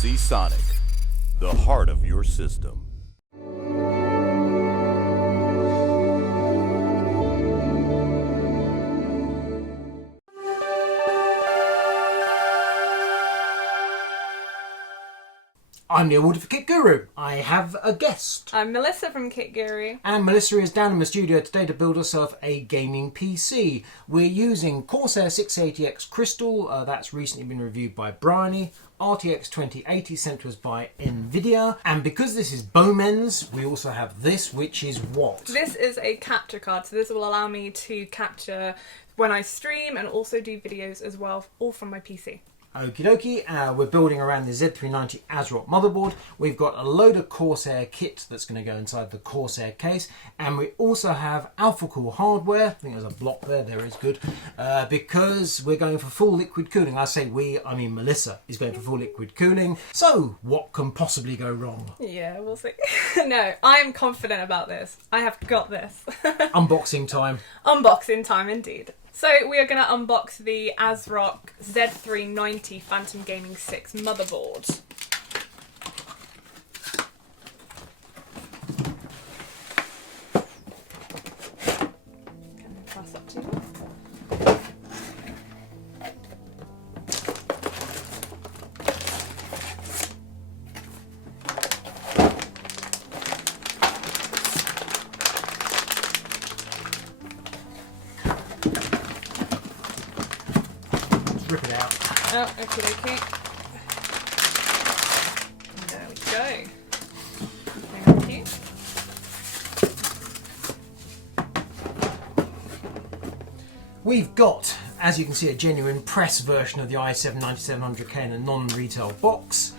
Sonic, the heart of your system. I'm Neil Walter for Kit Guru. I have a guest. I'm Melissa from Kit Guru. And Melissa is down in the studio today to build herself a gaming PC. We're using Corsair 680X Crystal, that's recently been reviewed by Bryony, RTX 2080 sent to us by Nvidia. And because this is Bowmen's, we also have this, which is what? This is a capture card, so this will allow me to capture when I stream and also do videos as well, all from my PC. Okie dokie, we're building around the Z390 ASRock motherboard. We've got a load of Corsair kit that's going to go inside the Corsair case, and we also have Alphacool hardware. I think there's a block there is good, because we're going for full liquid cooling. I say we, I mean Melissa is going for full liquid cooling. So what can possibly go wrong? Yeah, we'll see. No, I'm confident about this. I have got this. Unboxing time. Unboxing time indeed. So we are going to unbox the ASRock Z390 Phantom Gaming 6 motherboard. Can I pass up to you? Rip it out. Oh, okay. There we go. Thank you. We've got, as you can see, a genuine press version of the i7-9700K in a non-retail box,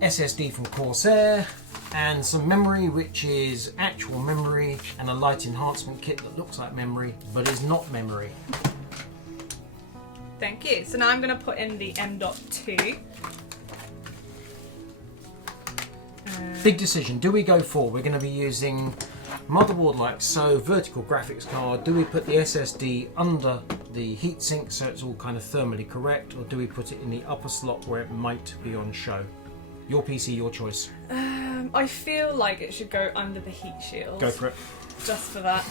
SSD from Corsair, and some memory, which is actual memory, and a light enhancement kit that looks like memory, but is not memory. Thank you. So now I'm going to put in the M.2. Big decision. Do we go for, we're going to be using motherboard like so, vertical graphics card. Do we put the SSD under the heatsink so it's all kind of thermally correct, or do we put it in the upper slot where it might be on show? Your PC, your choice. I feel like it should go under the heat shield. Go for it. Just for that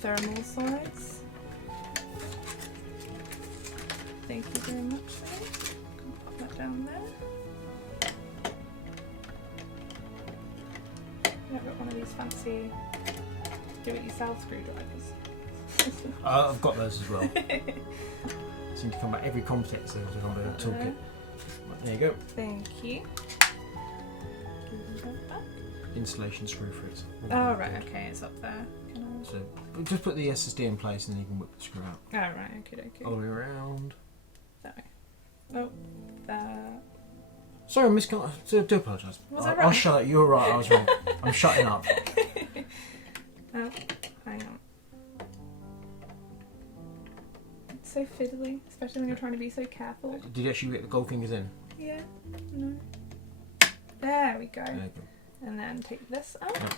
thermal sides. Thank you very much. Pop that down there. I've got one of these fancy do-it-yourself screwdrivers. I've got those as well. Seem to come out every context on the toolkit. There you go. Thank you. Installation screw for it. Oh right, okay, it's up there. Can I... So just put the SSD in place and then you can whip the screw out. Oh right, okay. All the way around. That way. Oh, that. Sorry, Miss. Do apologise. Was I right? I'll shut it. You were right. I was wrong. I'm shutting up. Oh, hang on. It's so fiddly, especially when you're trying to be so careful. Did you actually get the gold fingers in? Yeah. No. There we go. There you go. And then take this out. Yeah.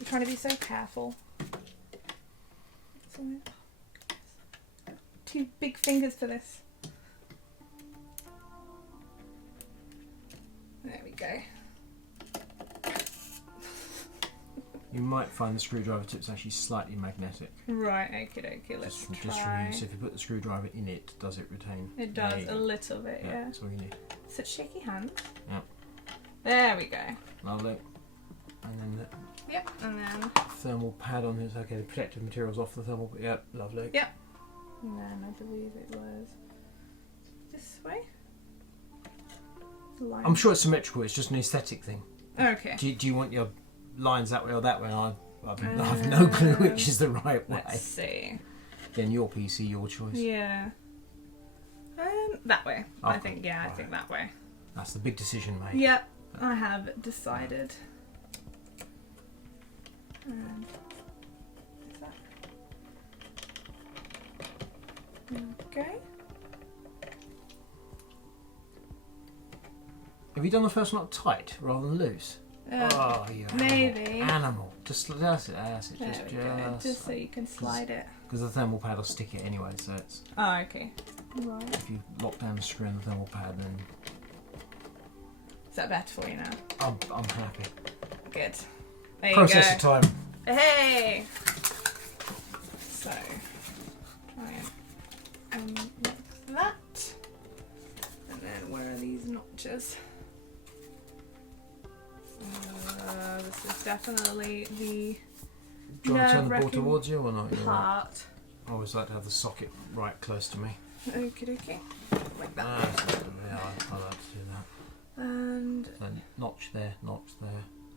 You're trying to be so careful. So, two big fingers for this. There we go. You might find the screwdriver tip's actually slightly magnetic. Right, okay, let's Just for try. use. If you put the screwdriver in it, does it retain? It does, a little bit, yeah. That's all you need. Such shaky hands. Yeah. There we go. Lovely. And then the Yep, and then... thermal pad on it. Okay, the protective material's off the thermal. Yep, lovely. Yep. And then I believe it was this way. Line. I'm sure it's symmetrical. It's just an aesthetic thing. Okay. Do you want your lines that way or that way? I've no clue which is the right way. Let's see. Then your PC, your choice. Yeah. That way. Okay. I think that way. That's the big decision, mate. Yep, I have decided. And is that? Okay. Have you done the first one up tight rather than loose? Oh, you maybe. Animal. Just that's it. Just so you can slide it. Because the thermal pad will stick it anyway, so it's. Oh, okay. Right. If you lock down the screw and the thermal pad, then Is that better for you now? I'm happy. Good. There you Processor go. time. Hey! So, try and like that. And then where are these notches? This is definitely the Do you want to turn the board nerve-wracking towards you or not? You want- part. I always like to have the socket right close to me. Okie dokie. Like that. Yeah, I like to do that. And Then notch there, notch there.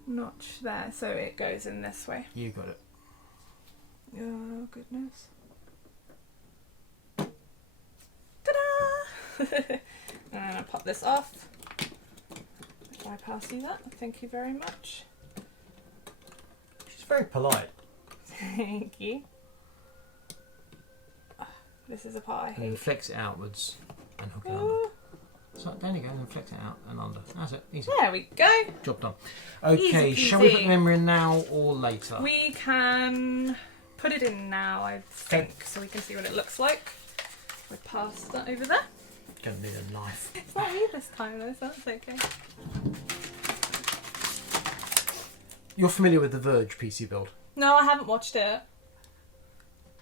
notch there, so it goes in this way. You got it. Oh, goodness. Ta-da! And I'll pop this off. Bypass you that. Thank you very much. She's very polite. Thank you. This is a part I And then hate. flex it outwards and hook it under. Ooh, So there you go, and then flex it out and under. That's it, easy. there we go. Job done. Okay, Easy shall we put peasy. the memory in now or later? We can put it in now, I think, so we can see what it looks like. We pass that over there. Don't need a knife. It's not me this time though, so that's okay. You're familiar with the Verge PC build? No, I haven't watched it.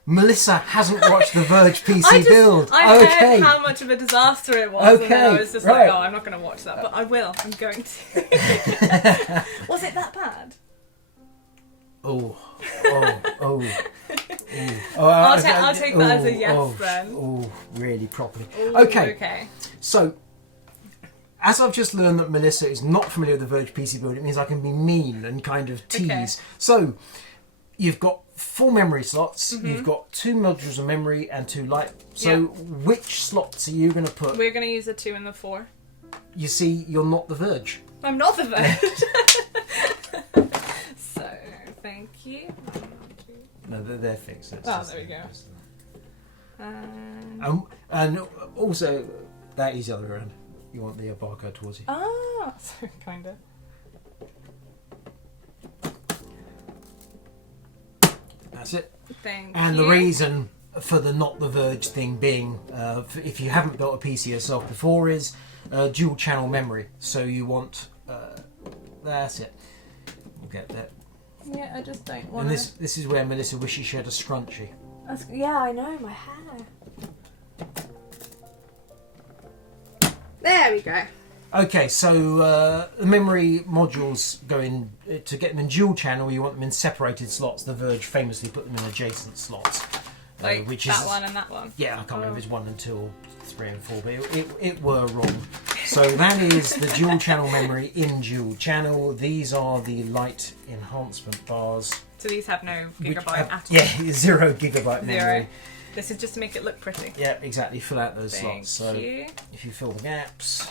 Melissa hasn't watched the Verge PC build. I Okay. heard how much of a disaster it was, and then I Okay, was just right. like, oh, I'm not going to watch that, but I will. I'm going to. Was it that bad? Oh. Oh. I'll take that as a yes then. Oh, really properly. Ooh, Okay. Okay. So, as I've just learned that Melissa is not familiar with the Verge PC build, it means I can be mean and kind of tease. Okay. So, you've got 4 memory slots, Mm-hmm. you've got 2 modules of memory and 2 light. So, which slots are you going to put? We're going to use the 2 and the 4. You see, you're not the Verge. I'm not the Verge. So, thank you. No, they're fixed. It's Oh, just there we the go. rest of them. Um, And also, that is the other way around. You want the barcode towards you. ah, so kind of. That's it. Thank And you. the reason for the not the Verge thing being, if you haven't built a PC yourself before, is dual channel memory. So you want, that's it. We'll get that. Yeah, I just don't want And to. this is where Melissa wishes she had a scrunchie. Yeah, I know, my hair. There we go. Okay, so the memory modules go in, to get them in dual channel, you want them in separated slots. The Verge famously put them in adjacent slots. Like which that is, one and that one. Yeah, I can't remember if it's 1 and 2 or 3 and 4, but it were wrong. So that is the dual channel memory in dual channel. These are the light enhancement bars. So these have no which gigabyte have- at all. Yeah, 0 gigabyte memory. Zero. This is just to make it look pretty. Yeah, exactly. Fill out those Thank slots. So you. if you fill the gaps.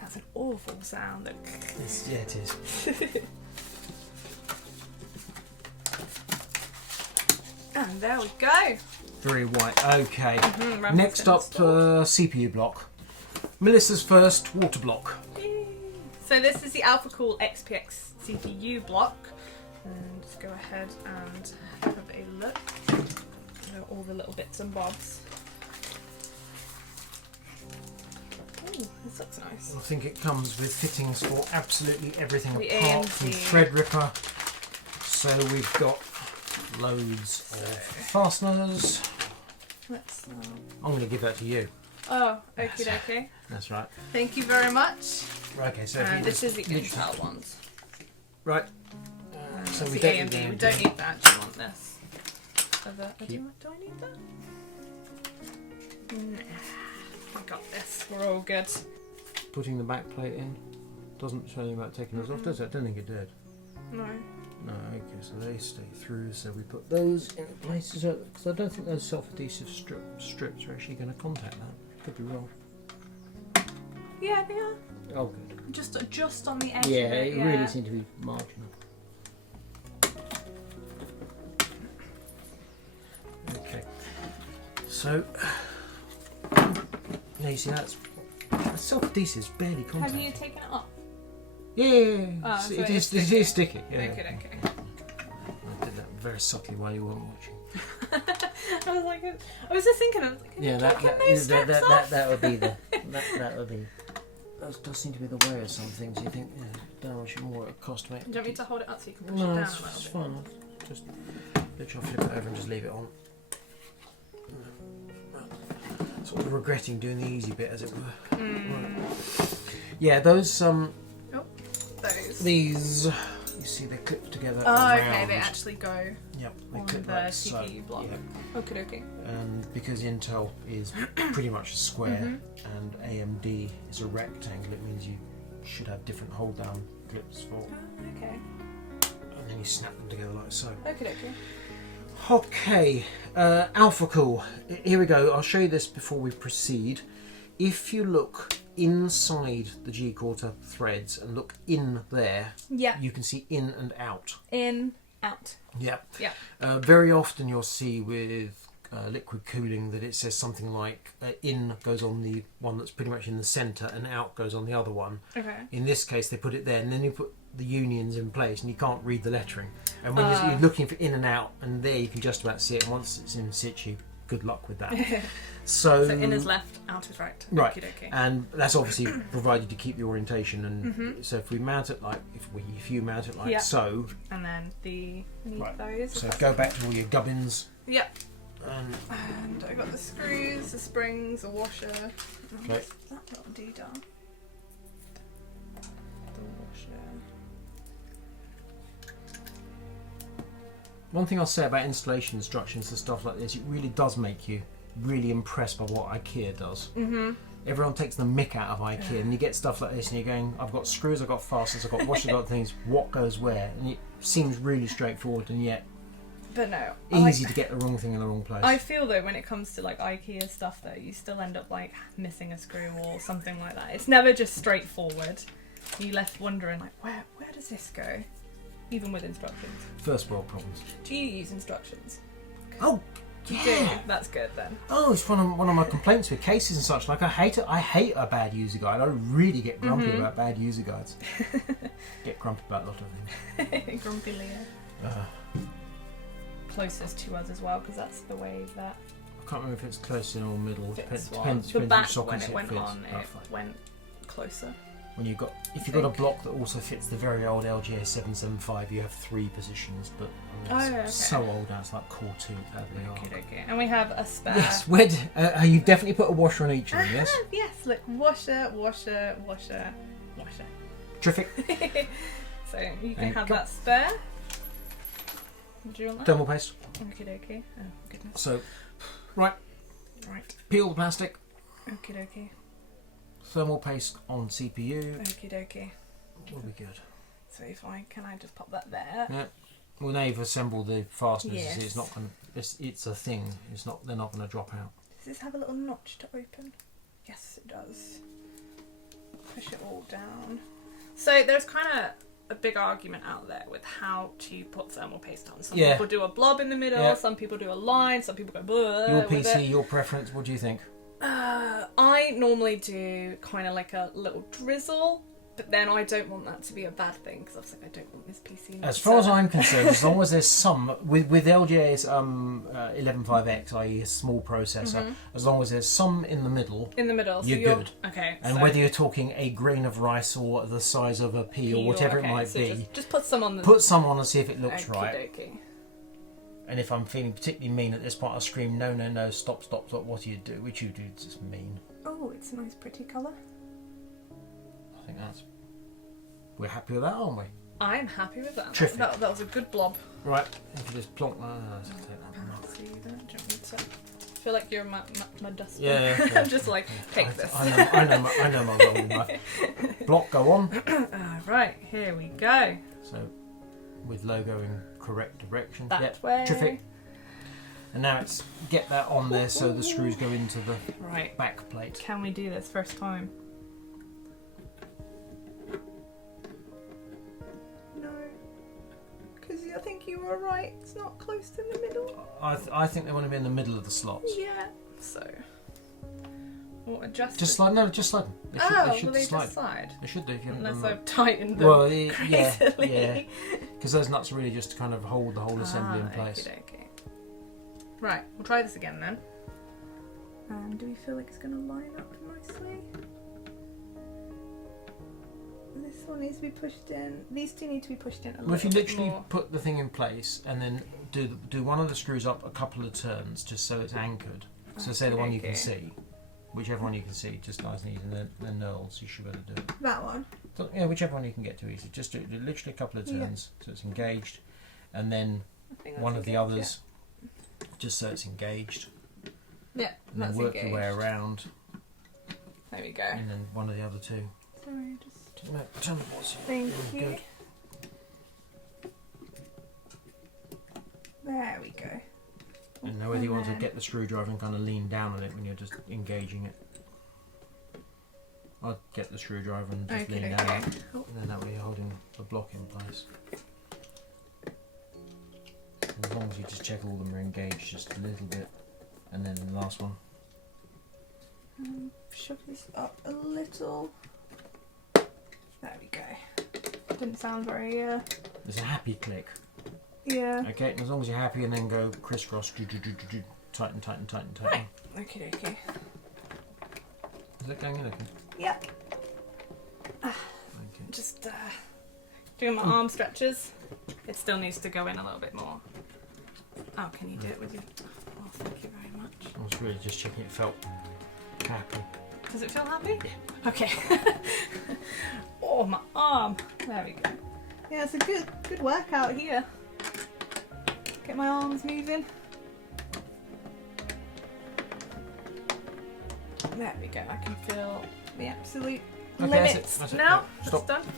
That's an awful sound. Yeah, it is. And there we go. Very white. Okay. Ram's Next been up, installed. CPU block. Melissa's first water block. Yay. So this is the Alphacool XPX CPU block. And just go ahead and have a look at all the little bits and bobs. Ooh, this looks nice. I think it comes with fittings for absolutely everything The apart from AMD. Threadripper. So we've got loads of fasteners. Let's. I'm going to give that to you. Oh, okie dokie. That's right. Thank you very much. Okay, so if And you this just is the literally- Intel ones. Right. So That's we the don't AMD. need We the don't AMD. need that. Do you want this? Do I need that? Nah. I got this. We're all good. Putting the back plate in doesn't show you about taking those off, does it? I don't think it did. No. No, okay, so they stay through, so we put those in places, because I don't think those self-adhesive strips are actually going to contact that. Could be wrong. Yeah, they are. Oh, good. Just on the edge. Yeah, of it, it really seemed to be marginal. Okay, so now you see that's self-adhesive is barely Have contacting. you taken it off? Yeah, Oh, so it it's is sticky. Yeah. Okay. I did that very subtly while you weren't watching. I was like, I was just thinking, I was like, Yeah, that would be the that would be. That does seem to be the way of some things. You think, yeah, don't know how much more it cost to make. Do you want me to hold it up so you can push it No, down it's a little bit? fine. I'll just literally flip it over and just leave it on. Sort of regretting doing the easy bit, as it were. Right. Yeah, those Those. these you see they clip together. Oh, around. okay, they actually go Yep, they on clip the like CPU so. block. Yep. Okie dokie. And because Intel is pretty much a square and AMD is a rectangle, it means you should have different hold down clips for. Oh, okay. And then you snap them together like so. Okie dokie. Okay, Alphacool. Here we go. I'll show you this before we proceed. If you look inside the G-quarter threads and look in there, Yeah. you can see in and out. In, out. Yep. Yeah. Very often you'll see with liquid cooling that it says something like in goes on the one that's pretty much in the centre and out goes on the other one. Okay. In this case they put it there and then you put the unions in place and you can't read the lettering. And when you're looking for in and out, and there you can just about see it, and once it's in situ, good luck with that. So in is left, out is right. Right, Okie dokie. and that's obviously provided to keep the orientation. And so if we mount it like if you mount it like so, And then the right. those. So go back to all your gubbins. Yep. And And I got the screws, the springs, a washer. Okay. That little doodah. The washer. one thing I'll say about installation instructions and stuff like this, it really does make you really impressed by what IKEA does. Everyone takes the mick out of IKEA, and you get stuff like this, and you're going, "I've got screws, I've got fasteners, I've got washers, I've got things. What goes where?" And it seems really straightforward, and yet But no. easy to get the wrong thing in the wrong place. I feel though when it comes to like IKEA stuff though, you still end up like missing a screw or something like that. It's never just straightforward. You're left wondering like where does this go? Even with instructions. First world problems. Do you use instructions? Oh, You yeah. do. That's good then. Oh, it's one of my complaints with cases and such. Like I hate a bad user guide. I really get grumpy about bad user guides. Get grumpy about a lot of things. Grumpy Leo. Closest to us as well because that's the way that I can't remember if it's close in or middle. fits Depends the back which sockets when it went fits. on, Oh, it fine. went closer. If you've got a block that also fits the very old LGA 775, you have 3 positions. But I mean, it's so old now. It's like Core 2. Okay. And we have a spare. Yes. You've definitely put a washer on each of them. Yes. Yes. Look, washer. Terrific. So you can Thank have you. that spare. Do you want that? Thermal paste. Okie dokie. Oh goodness. So, right. Right. Peel the plastic. Okie dokie. Thermal paste on CPU. Okie dokie. Will be good. So if can I just pop that there? Yeah. Well, now you've assembled the fasteners. You see, Yes. it's not going. It's a thing. It's not. They're not going to drop out. Does this have a little notch to open? Yes, it does. Push it all down. So there's kind of a big argument out there with how to put thermal paste on. Some people do a blob in the middle. Some people do a line. Some people go blah. Your with PC, it. your preference. What do you think? I normally do kind of like a little drizzle, but then I don't want that to be a bad thing because obviously I don't want this PC. As far as I'm concerned, as long as there's some with LGA's 115X, i.e. a small processor, as long as there's some in the middle, so you're good. Okay. And so whether you're talking a grain of rice or the size of a pea or whatever it might so be, just put some on the. put some on and see if it looks right. Okey-dokey. And if I'm feeling particularly mean at this point, I'll scream, no, stop, what do you do? Which you do, it's just mean. Oh, it's a nice pretty colour. I think we're happy with that, aren't we? I'm happy with that. Terrific. That was a good blob. Right, if you just plonk that. See that? Do you want me to? I feel like you're my dustbin. Yeah. I'm just like, take this. I know my role in life. Block, go on. Right, here we go. So, with logo in correct direction. That way. Terrific. And now it's get that on there so the screws go into the back plate. Can we do this first time? No. Because I think you were right. It's not close in the middle. I think they want to be in the middle of the slots. Yeah. So Or adjust Just it? slide. No, just slide them. They should They slide. just slide? They should do if you haven't Unless done I've tightened them well, crazily. yeah. Because those nuts really just kind of hold the whole assembly in place. Okay. Right, we'll try this again then. Do we feel like it's going to line up nicely? This one needs to be pushed in. These two need to be pushed in a little bit more. Well, if you literally put the thing in place and then do one of the screws up a couple of turns just so it's anchored. So say the one you can see, whichever one you can see, just nice and easy, and then knurls, you should be able to do it. That one? So, yeah, whichever one you can get to easy. Just do literally a couple of turns so it's engaged, and then one of the others just so it's engaged. Yeah, and then work your way around. There we go. And then one of the other two. Sorry, just... Tell me what's Thank you. good. There we go. And now whether you want to get the screwdriver and kind of lean down on it when you're just engaging it. I'd get the screwdriver and just lean down. And then that way you're holding the block in place. And as long as you just check all of them are engaged just a little bit. And then the last one. Shove this up a little. There we go. Didn't sound very... There's a happy click. Yeah. Okay, and as long as you're happy and then go crisscross, tighten. Right. Okay. Is that going in okay? Yep. Okay. Just doing my arm stretches. It still needs to go in a little bit more. Oh, can you do it with your... Oh, thank you very much. I was really just checking it felt happy. Does it feel happy? Yeah. Okay. Oh, my arm. There we go. Yeah, it's a good workout here. Get my arms moving. There we go. I can feel the absolute limits that's it. now. Stop. That's done.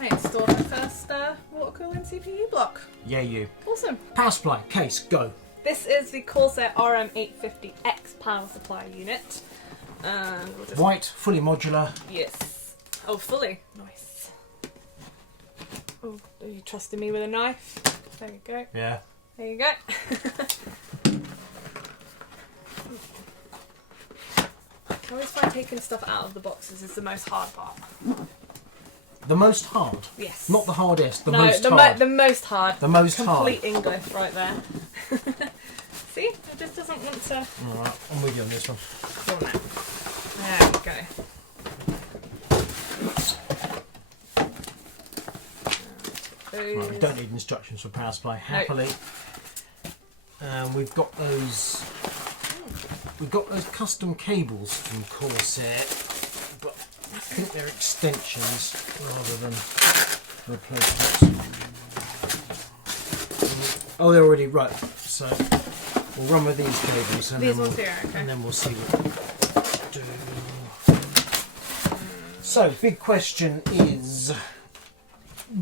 I installed my first water cooling CPU block. Yeah, you. Awesome. Power supply, case, go. This is the Corsair RM850X power supply unit. And we'll just... White, fully modular. Yes. Oh, fully. Nice. Oh, are you trusting me with a knife? There you go. Yeah. There you go. I always find taking stuff out of the boxes is the most hard part. The most hard? Yes. Not the hardest, the no, most hard. The most hard. The most Complete hard. English right there. See? It just doesn't want to... Alright, I'm with you on this one. Cool now. There we go. Right, we don't need instructions for power supply, happily. We've got those custom cables from Corsair, but I think they're extensions rather than replacements. Oh, they're already right. So we'll run with these cables and these ones here, okay. And then we'll see what we do. So, big question is,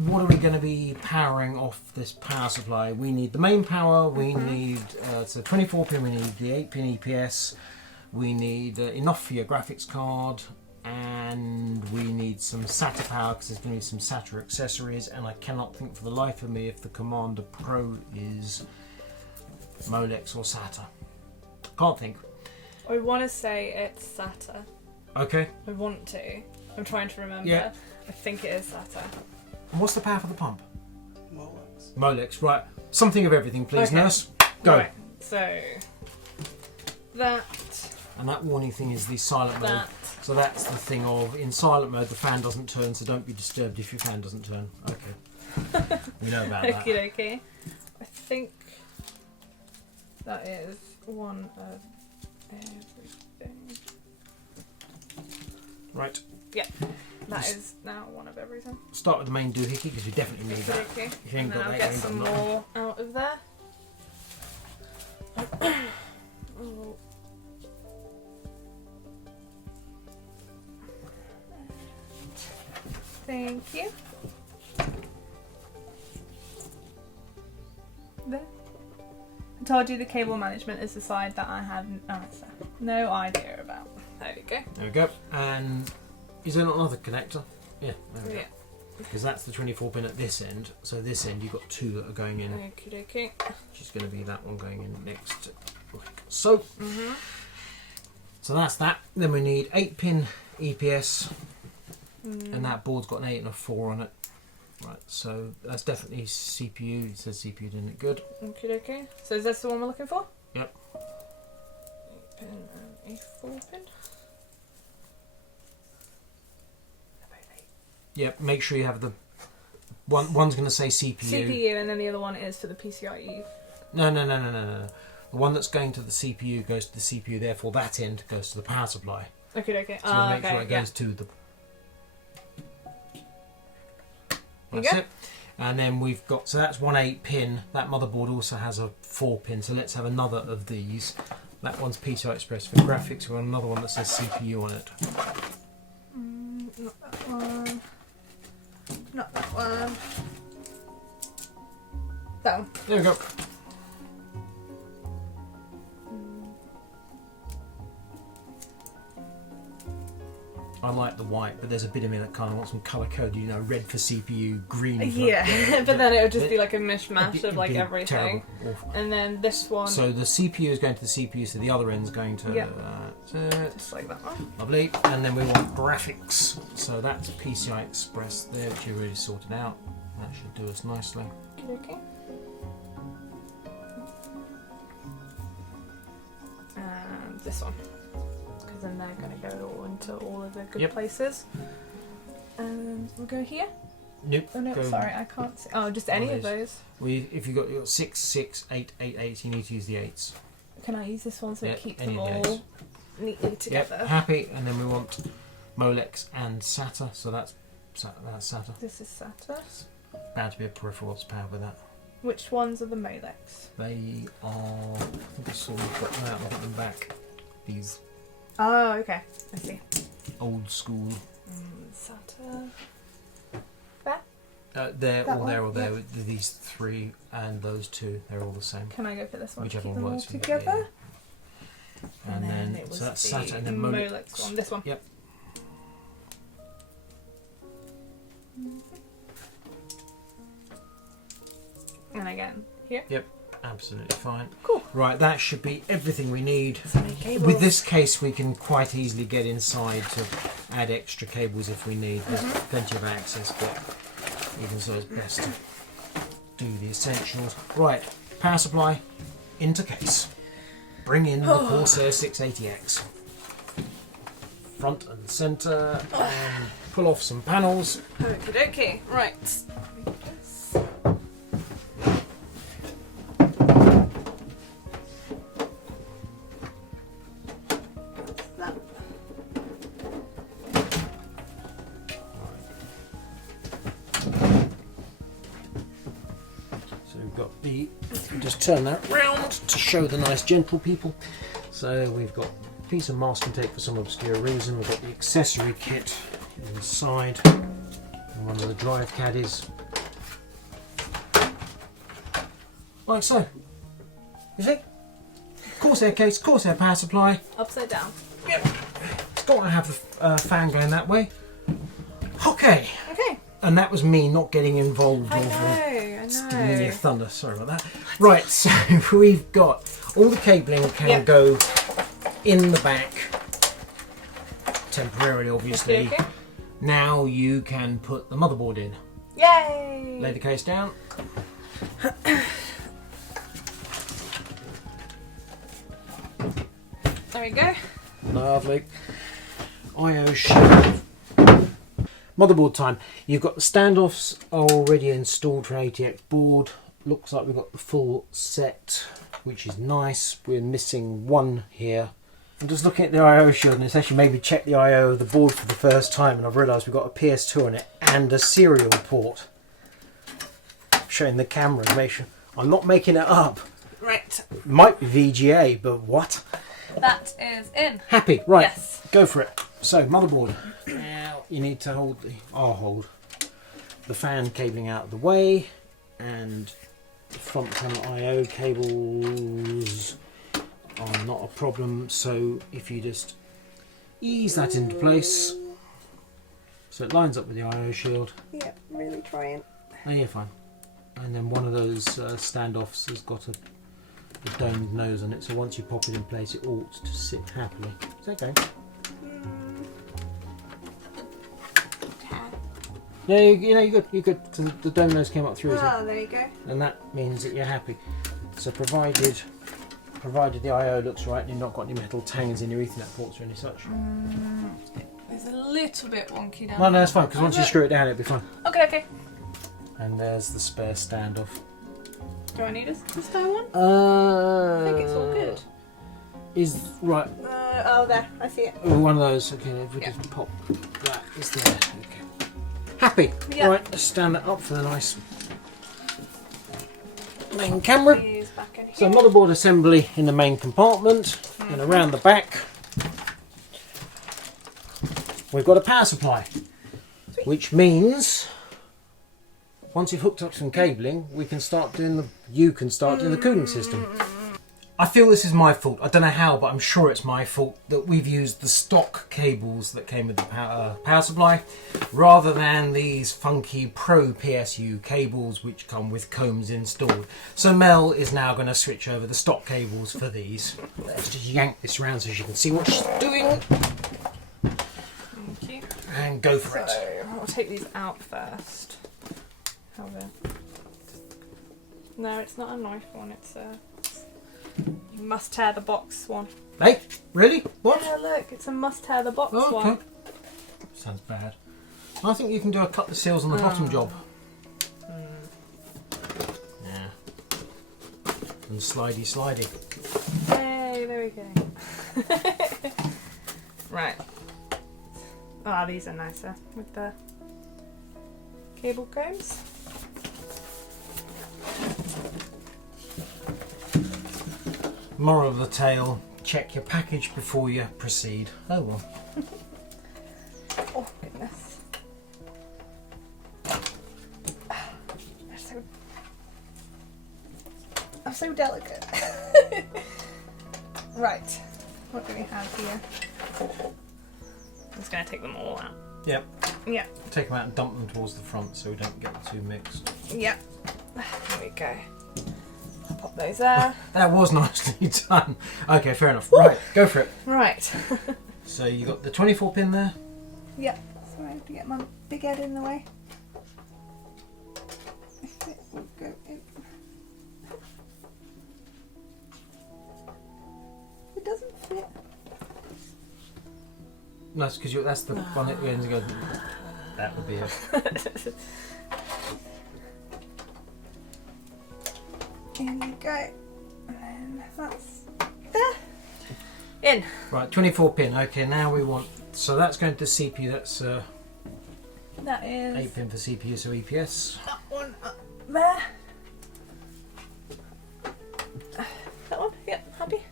what are we going to be powering off this power supply? We need the main power, we need it's a 24 pin, we need the 8 pin EPS, we need enough for your graphics card, and we need some SATA power because there's going to be some SATA accessories, and I cannot think for the life of me if the Commander Pro is Molex or SATA. Can't think. I want to say it's SATA. Okay. I want to. I'm trying to remember. Yeah. I think it is SATA. And what's the power for the pump? Molex. Molex, right. Something of everything, please, Okay. nurse. Go. Right. So that. And that warning thing is the silent mode. That. So that's the thing of, in silent mode, the fan doesn't turn, so don't be disturbed if your fan doesn't turn. Okay. We know about that. Okie dokie. I think that is one of everything. Right. Yeah. That is now one of everything. Start with the main doohickey, because you definitely need that. Okay. If you ain't And then got I'll that, get you ain't some got nothing. more out of there. Oh. Thank you. There. I told you the cable management is the side that I had no idea about. There we go. There we go. And is there not another connector? Yeah. There we go. Yeah. Because that's the 24 pin at this end. So this end you've got two that are going in. Okie dokie. Which is going to be that one going in next like so. So that's that. Then we need 8-pin EPS, and that board's got an 8 and a 4 on it. Right, so that's definitely CPU. It says CPU doing it good. Okay. So is this the one we're looking for? Yep. 8-pin and a 4-pin. Yep. Make sure you have the one's going to say CPU. CPU, and then the other one is for the PCIe. No. The one that's going to the CPU goes to the CPU. Therefore, that end goes to the power supply. Okay. So we'll make sure it goes to the. That's it. And then we've got, so that's one 8-pin. That motherboard also has a 4-pin. So let's have another of these. That one's PCI Express for graphics. We've got another one that says CPU on it. Not that one. Not that one. That one. There we go. I like the white, but there's a bit of me that kind of wants some colour code. You know, red for CPU, green for... Yeah, but then it would just be like a mishmash of like everything. Terrible, awful. And then this one... So the CPU is going to the CPU, so the other end's going to... just like that one. Lovely. And then we want graphics. So that's PCI Express there, which you already sorted out. That should do us nicely. Okay. And this one. Because then they're going to go into all of the good places. And we'll go here. Nope. Oh no, sorry, I can't see. Oh, just any of those. If you've got 6, 6, 8, 8, 8, you need to use the 8s. Can I use this one so it keeps any them of the all neatly together? Yep, happy. And then we want Molex and SATA. So that's SATA. This is SATA. Bound to be a peripheral that's powered with that. Which ones are the Molex? They are... I think I saw we've got them out and got them back. These... Oh, okay. I see. Old school. SATA. They're That all there one? or there. These 3 and those 2, they're all the same. Can I go for this one? Whichever Keep one them all works for you, together. yeah. And then it was so that's the SATA and then Molex one. This one. Yep. And again, here. Yep. Absolutely fine. Cool. Right, that should be everything we need. So many cables. With this case, we can quite easily get inside to add extra cables if we need. There's plenty of access, but even so, it's best to do the essentials. Right, power supply into case. Bring in the Corsair 680X. Front and centre, and pull off some panels. Okie dokie. Right. Just turn that round to show the nice gentle people. So we've got a piece of masking tape for some obscure reason. We've got the accessory kit inside and one of the drive caddies. Like so. You see? Corsair case, Corsair power supply. Upside down. Yep. It's got to have the fan going that way. Okay. Okay. And that was me not getting involved. I know. Stealing your thunder. Sorry about that. Right, so we've got all the cabling can go in the back temporarily, obviously. Okay. Now you can put the motherboard in. Yay! Lay the case down. There we go. Lovely. I/O shield. Motherboard time. You've got the standoffs already installed for an ATX board. Looks like we've got the full set, which is nice. We're missing one here. I'm just looking at the I/O shield, and it's actually made me check the I/O of the board for the first time, and I've realised we've got a PS2 on it and a serial port. Showing the camera information. I'm not making it up. Right. Might be VGA, but what? That is in. Happy. Right. Yes. Go for it. So, motherboard. Now you need to hold I'll hold the fan cabling out of the way, and the front panel I/O cables are not a problem. So if you just ease that into place, so it lines up with the I/O shield. Yep, really trying. Oh, you're fine. And then one of those standoffs has got a the domed nose on it, so once you pop it in place, it ought to sit happily. Is that okay? Yeah, you're good. So the dome nose came up through. Oh, there you go. And that means that you're happy. So provided the I/O looks right and you've not got any metal tangs in your Ethernet ports or any such. It's a little bit wonky down. No, that's fine, because once you screw it down, it'll be fine. Okay. And there's the spare standoff. Do I need a spare one? I think it's all good. Is right. Oh, there. I see it. One of those. Okay, if we just pop that, is there. Okay. Happy. Yeah. Right, let's stand that up for the nice main camera. Back in here. So motherboard assembly in the main compartment, and around the back we've got a power supply. Sweet. Which means once you've hooked up some cabling, you can start doing the cooling system. I feel this is my fault. I don't know how, but I'm sure it's my fault that we've used the stock cables that came with the power supply rather than these funky Pro PSU cables which come with combs installed. So Mel is now going to switch over the stock cables for these. Let's just yank this around so you can see what she's doing. Thank you. And go for it. So I'll take these out first. No, it's not a knife one. It's a. You must tear the box one. Hey, really? What? Yeah, look, it's a must tear the box Oh, okay. one. Sounds bad. I think you can do a cut the seals on the bottom job. Yeah. And slidey. Hey, there we go. Right. Ah, these are nicer with the cable combs. Moral of the tale, check your package before you proceed. Oh well. Oh goodness. I'm so delicate. Right. What do we have here? I'm just going to take them all out. Yep. Yeah. Take them out and dump them towards the front so we don't get the two mixed. Yeah. There we go. I'll pop those there. That was nicely done. Okay, fair enough. Right, go for it. Right. So you got the 24 pin there. Yeah. Sorry, I have to get my big head in the way. It will go in. It doesn't fit. No, it's because that's the one that goes. That would be it. In you go. And then that's there. In. Right, 24 pin. Okay, now we want. So that's going to CPU. That's That is 8 pin for CPU, so EPS. that one up there. That one? Yep, happy.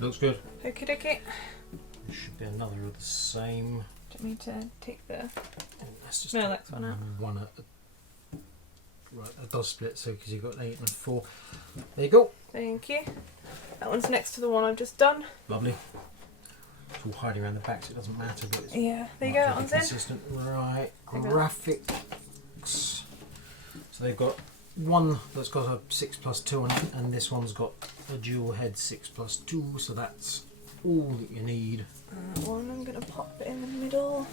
Looks good. Okie dokie. There should be another of the same. Do you need to take the. Let's just No, take that's one out. One at right, a DOS split, so because you've got 8 and 4. There you go. Thank you. That one's next to the one I've just done. Lovely. It's all hiding around the back, so it doesn't matter. But it's Yeah, there you go. That one's in. consistent. Right. There you go. Graphics. So they've got one that's got a 6+2 on it, and this one's got a dual head 6+2. So that's all that you need. That one I'm gonna pop it in the middle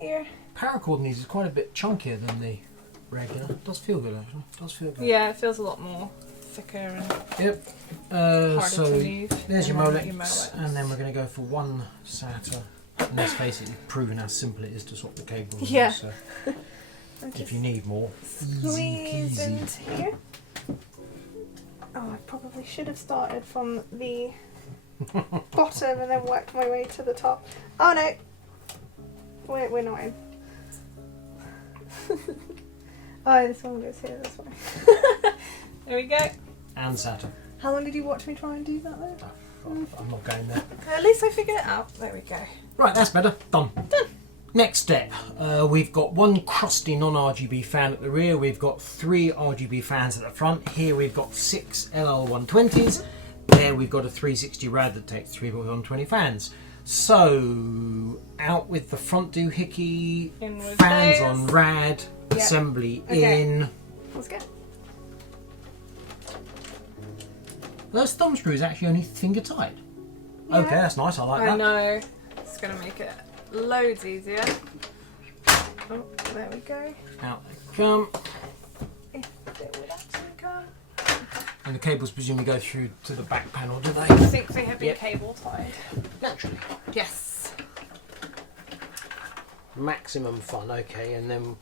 here. Power cord in these is quite a bit chunkier than the regular. It does feel good actually. It does feel good. Yeah, it feels a lot more thicker and Yep. harder So to move. there's your And Molex, then your Molex. and then we're going to go for one SATA. And let's face it, you've proven how simple it is to swap the cables. Yeah. So I'm if just you need more, squeeze easy peasy. into here. Oh, I probably should have started from the bottom and then worked my way to the top. Oh no, we're not in. Oh, this one goes here, this one. There we go. And SATA. How long did you watch me try and do that though? I'm not going there. At least I figured it out. There we go. Right, that's better. Done. Next step, we've got one crusty non-RGB fan at the rear. We've got 3 RGB fans at the front. Here we've got 6 LL120s. There we've got a 360 rad that takes 3 120 fans. So out with the front doohickey, In with fans those. on rad, Yep. assembly Okay. in. Let's go. Those thumb screws are actually only finger tight. Yeah. Okay, that's nice. I like that. I know. It's going to make it loads easier. Oh, there we go. Out they come. If it would actually come. And the cables presumably go through to the back panel, do they? I think they have been Yep. cable tied. Naturally. Yes. Maximum fun. Okay, and then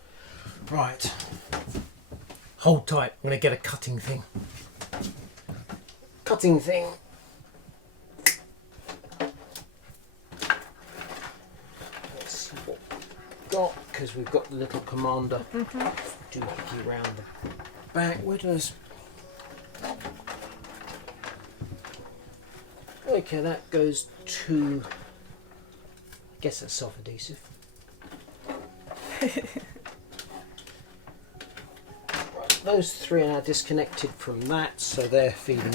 right. Hold tight. I'm going to get a cutting thing. Cutting thing. Let's see what we've got, because we've got the little commander doohickey around the back. Where does? Okay, that goes to. I guess that's self-adhesive. Right, those three are now disconnected from that, so they're feeding.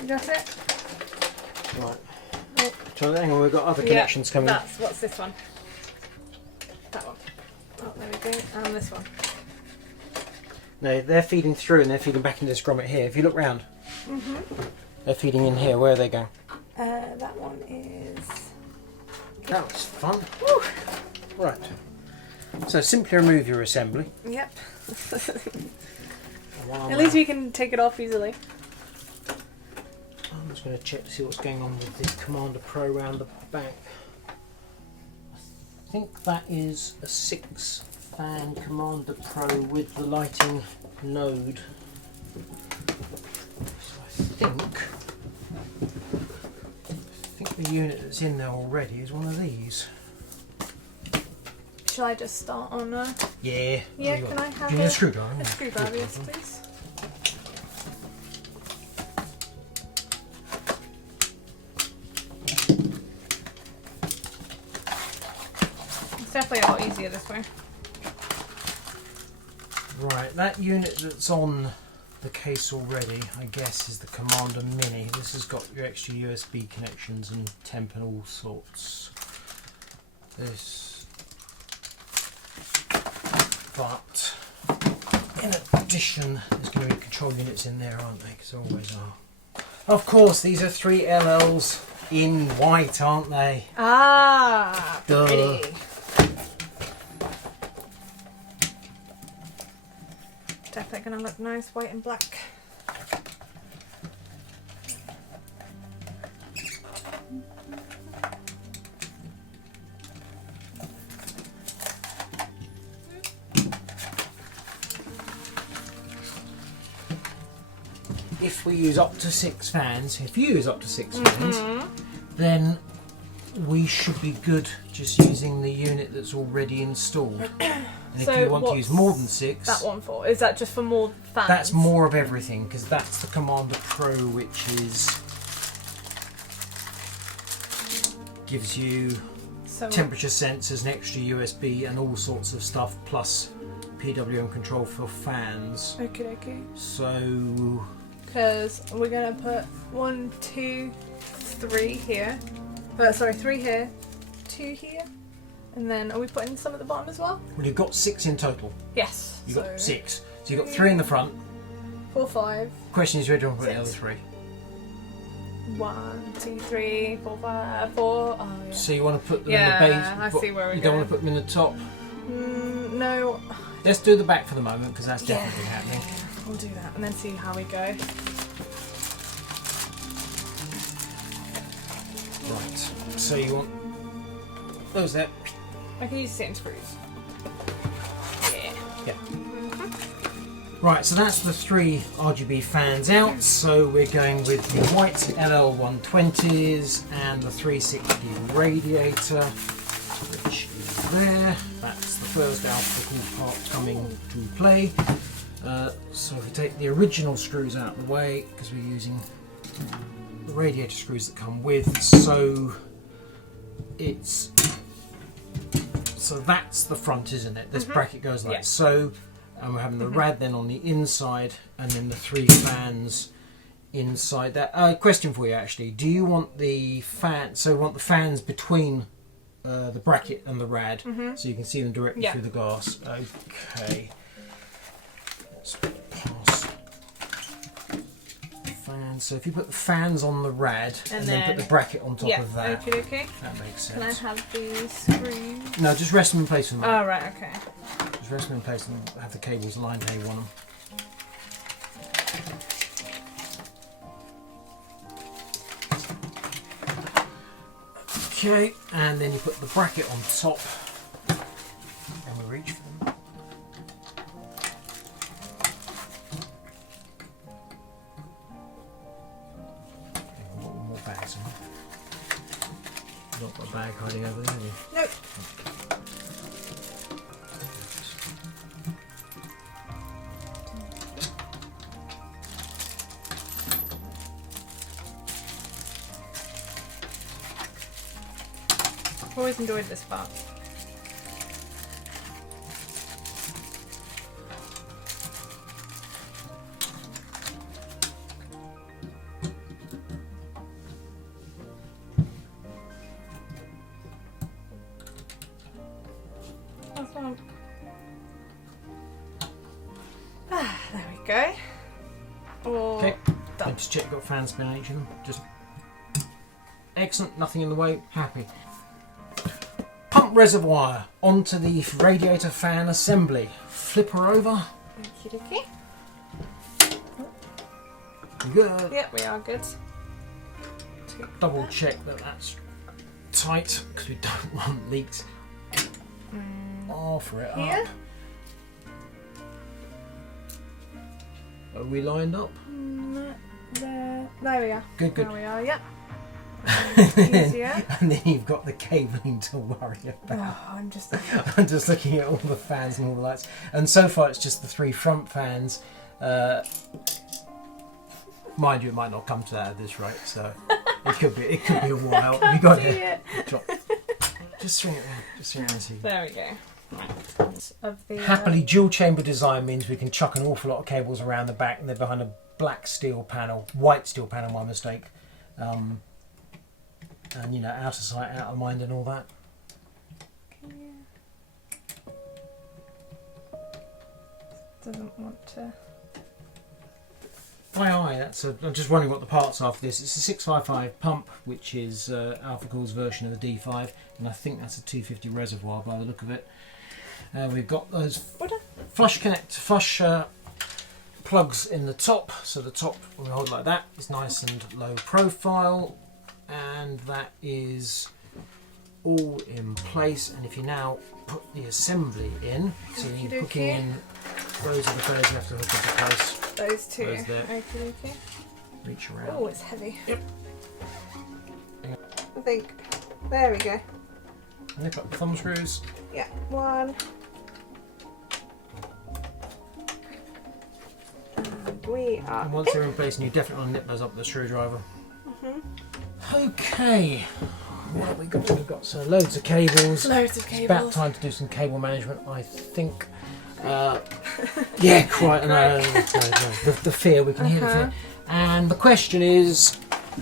You got it? Right. So hang on, we've got other connections coming. What's this one? That one. Oh, there we go. And this one. No, they're feeding through and they're feeding back into this grommet here. If you look round, they're feeding in here. Where are they going? That one is. That was fun. Woo. Right. So simply remove your assembly. Yep. While At least we can take it off easily. I'm just going to check to see what's going on with the Commander Pro round the back. I think that is a 6-fan Commander Pro with the lighting node. So I think the unit that's in there already is one of these. Shall I just start on Yeah. Yeah, Oh, can I have do you need a a screwdriver? screwdriver, yes, please? It's definitely a lot easier this way. Right, that unit that's on the case already, I guess, is the Commander Mini. This has got your extra USB connections and temp and all sorts. This, but in addition, there's going to be control units in there, aren't they? Because there always are. Of course, these are 3 LLs in white, aren't they? Ah, Duh. pretty. Definitely gonna look nice, white and black. If we use up to 6 fans, if you use up to 6 fans, then we should be good just using the unit that's already installed. And So if you want to what's use more than 6, That one for? Is that just for more fans? that's more of everything, because that's the Commander Pro, which gives you So temperature sensors, an extra USB, and all sorts of stuff, plus PWM control for fans. okie dokie. So Because we're gonna put 1, 2, 3 here. Sorry, 3 here, 2 here, and then are we putting some at the bottom as well? well, you've got 6 in total. Yes. You've got 6. So you've got 3 in the front. 4, 5. Question is, where do you want to put the other 6. 3? 1, 2, 3, 4, 5, 4. Oh yeah. So you want to put them Yeah, in the base? I see where we're You don't going. want to put them in the top? No. Let's do the back for the moment, because that's Yeah. definitely happening. We'll do that and then see how we go. Right. So you want those there? I can use same screws. Yeah. Yeah. Right, so that's the 3 RGB fans out. So we're going with the white LL120s and the 360 radiator, which is there. That's the first Alphacool part coming to play. So if we take the original screws out of the way, because we're using the radiator screws that come with, so that's the front, isn't it? This bracket goes like so, and we're having the rad then on the inside, and then the 3 fans inside that. Question for you actually: do you want the fan? So, you want the fans between the bracket and the rad, so you can see them directly Yeah. through the glass. Okay. Let's pass fans. So if you put the fans on the rad and then put the bracket on top of that, okay. that makes Can I sense. have these screws? No, just rest them in place on that. Oh, right, okay. Just rest them in place and have the cables aligned how you want them. Okay, and then you put the bracket on top, and we reach for them. Okay, one more bags on. You've not got a bag hiding over there, have you? Nope. I've always enjoyed this part. That's one. Ah, there we go. All Okay, done. just check you've got fans behind each of them. Just excellent, nothing in the way, happy. Pump reservoir onto the radiator fan assembly. Flip her over. Okie dokie. Good. Yep, we are good. Double check that that's tight because we don't want leaks. Offer it Here? up. Are we lined up? There we are. Good, good. There we are, yep. Easier. And then you've got the cabling to worry about. Oh, I'm just... I'm just looking at all the fans and all the lights. And so far it's just the 3 front fans. Mind you, it might not come to that at this rate, so it could be a while. You got it. Drop. Just swing it around. Just swing it around. So you... There we go. Of the, Happily, dual chamber design means we can chuck an awful lot of cables around the back, and they're behind a black steel panel, white steel panel, my mistake. And you know, out of sight, out of mind, and all that. Doesn't want to. That's I'm just wondering what the parts are for this. It's a 655 pump, which is Alphacool's version of the D5, and I think that's a 250 reservoir by the look of it. We've got those flush plugs in the top, so the top we hold like that is nice and low profile, and that is all in place. And if you now put the assembly in, so you're hooking in, those are the pairs you have to hook into place. Those two. Those there. Okay. Reach around. Oh, it's heavy. Yep. I think. There we go. And they've got the thumb screws. Yeah, one. And we are. And once they're in place, and you definitely want to nip those up with a screwdriver. Okay. What have we got? We've got so loads of cables. Loads of It's cables. about time to do some cable management, I think. Yeah, quite. No, the fear, we can hear the fear. And the question is,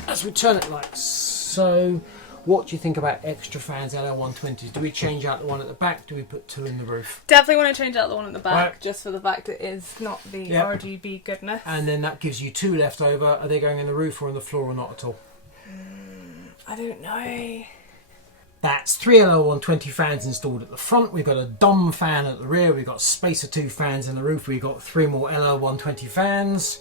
as we turn it like so, what do you think about extra fans, LL120s? Do we change out the one at the back? Do we put 2 in the roof? Definitely want to change out the one at the back, Right. just for the fact it is not the RGB goodness. And then that gives you 2 left over. Are they going in the roof or on the floor or not at all? I don't know. That's 3 LL120 fans installed at the front. We've got a dumb fan at the rear. We've got spacer 2 fans in the roof. We've got 3 more LL120 fans.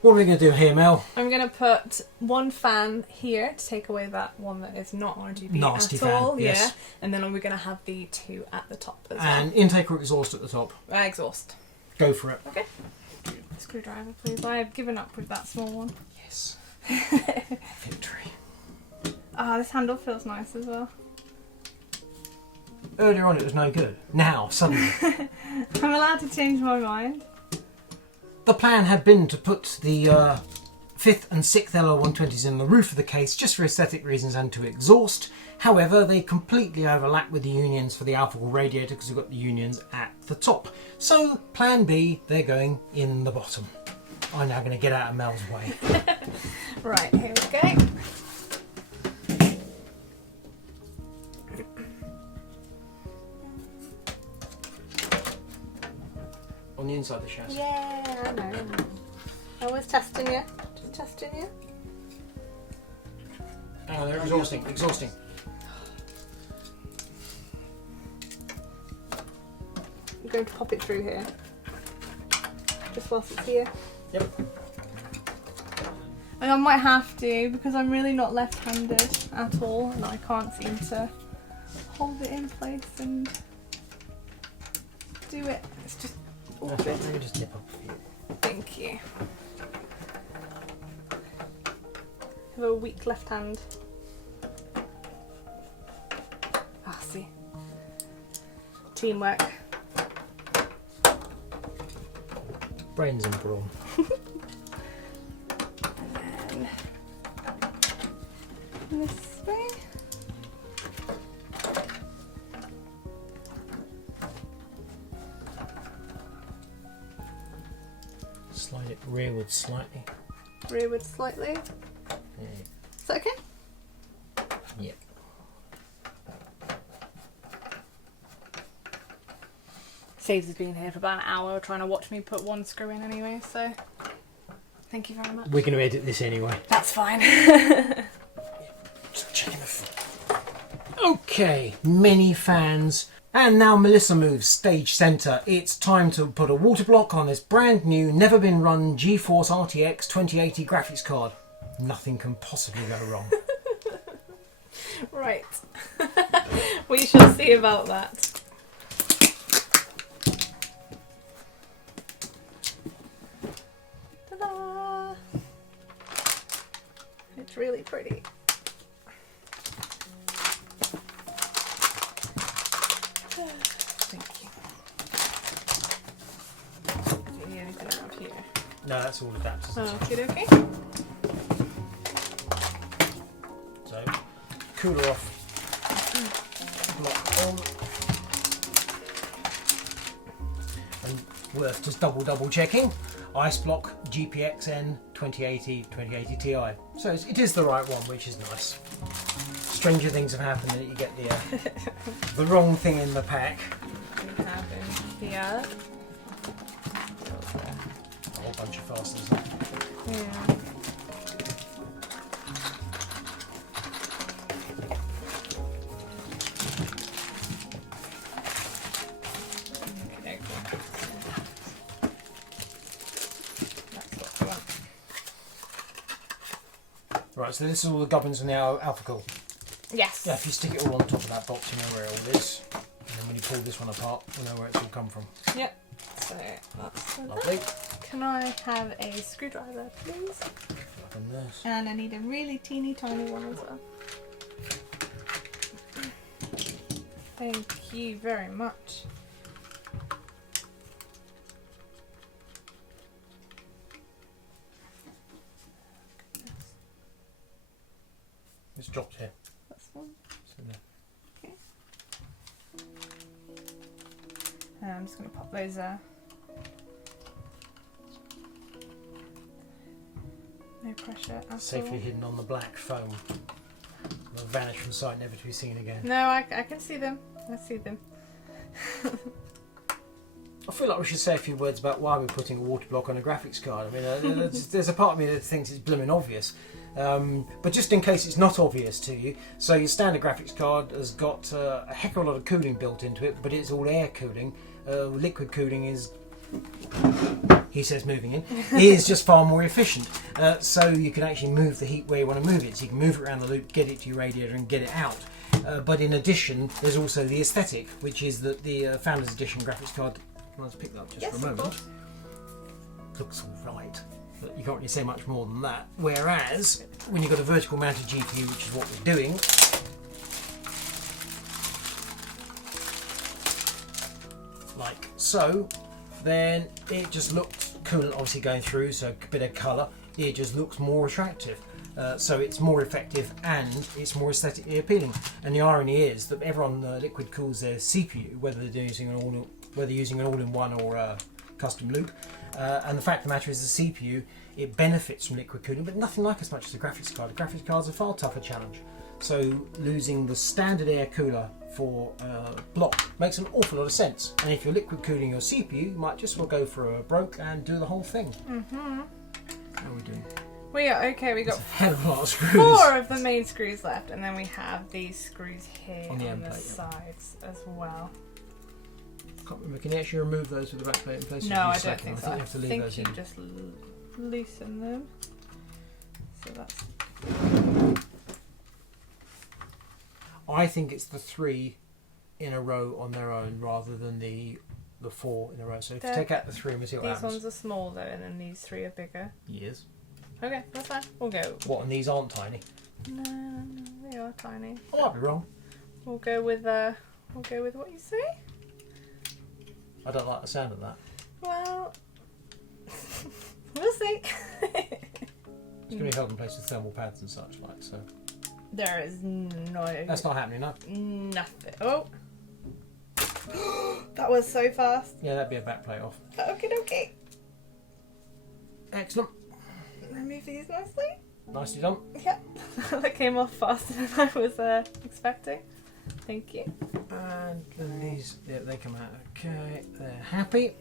What are we going to do here, Mel? I'm going to put 1 fan here to take away that one that is not RGB Nasty at fan, all. yes. Yeah, and then we're going to have the 2 at the top as And intake or exhaust at the top. well. Exhaust. Go for it. Okay. Screwdriver, please. I have given up with that small one. Yes. Victory. Ah, this handle feels nice as well. Earlier on it was no good. Now, suddenly. I'm allowed to change my mind. The plan had been to put the 5th and 6th LL120s in the roof of the case just for aesthetic reasons and to exhaust. However, they completely overlap with the unions for the Alphacool Radiator because we've got the unions at the top. So, plan B, they're going in the bottom. I'm now going to get out of Mel's way. Right, here we go. on the inside of the chassis. Yeah, I know. I was testing you. Testing you. Oh, they're exhausting. Exhausting. I'm going to pop it through here. Just whilst it's here. Yep. And I might have to because I'm really not left-handed at all, and I can't seem to hold it in place and do it. It's just awkward. Let me just dip up a few. Thank you. I have a weak left hand. Ah, see. Teamwork. Brains and brawn. And then this way. Slide it rearward slightly. Rearward slightly. Yeah. Is that okay? Yep. Saves has been here for about an hour trying to watch me put one screw in anyway, so thank you very much. We're going to edit this anyway. That's fine. Just checking the okay, many fans. And now Melissa moves stage centre. It's time to put a water block on this brand new, never been run GeForce RTX 2080 graphics card. Nothing can possibly go wrong. Right. We shall see about that. Ta-da! It's really pretty. Thank you. Do you need anything out of here? No, that's all adapters. Okay, okay. So, cooler off, block on, and worth just double checking. Ice block GPXN 2080 Ti. So it is the right one, which is nice. Stranger things have happened that you get the wrong thing in the pack. We have in here. A whole bunch of fasteners. Yeah. Okay, cool. That's what we want. Right, so this is all the gubbins are now Alphacool. Yes. Yeah, if you stick it all on top of that box, you know where it all is. And then when you pull this one apart, you know where it's all come from. Yep. So that's Lovely. Can I have a screwdriver, please? Like in this. And I need a really teeny tiny one as well. Thank you very much. It's dropped here. That's one. So there. Okay. And I'm just going to pop those no pressure at Safely all. hidden on the black foam. They'll vanish from sight, never to be seen again. No, I can see them. I see them. I feel like we should say a few words about why we're putting a water block on a graphics card. I mean, there's a part of me that thinks it's blooming obvious. But just in case it's not obvious to you, so your standard graphics card has got a heck of a lot of cooling built into it, but it's all air cooling. Liquid cooling is, he says moving in, is just far more efficient. So you can actually move the heat where you want to move it. So you can move it around the loop, get it to your radiator and get it out. But in addition, there's also the aesthetic, which is that the Founders Edition graphics card, let's pick that up just for a moment, looks all right. But you can't really say much more than that. Whereas, when you've got a vertical mounted GPU, which is what we're doing, like so, then it just looks coolant obviously going through, so a bit of colour, it just looks more attractive. So it's more effective and it's more aesthetically appealing. And the irony is that everyone liquid cools their CPU, whether they're using an all-in-one or a custom loop. And the fact of the matter is the CPU, it benefits from liquid cooling, but nothing like as much as the graphics card. The graphics cards are a far tougher challenge. So losing the standard air cooler for a block makes an awful lot of sense. And if you're liquid cooling your CPU, you might just well go for a broke and do the whole thing. Mm-hmm. How are we doing? We are okay. We got That's a hell of a lot of screws. 4 of the main screws left, and then we have these screws here On the on end the plate, sides as well. Can't remember. Can you actually remove those with the back plate in place? No, I don't think so. I think you have to leave think those you in. just loosen them. So that's. I think it's the 3 in a row on their own rather than the 4 in a row. So if you take out the 3 and we see what These happens. ones are small though, and then these 3 are bigger. Yes. Okay, that's fine. We'll go. What, and these aren't tiny? No, they are tiny. I might be wrong. We'll go with what you say. I don't like the sound of that. Well, we'll see. It's going to be held in place with thermal pads and such like, so. There is no. That's not happening, no? Nothing. Oh. That was so fast. Yeah, that'd be a back plate off. Okie dokie. Excellent. Remove these nicely. Nicely done. Yep. That came off faster than I was expecting. Thank you. And then these, yeah, they come out okay. They're happy.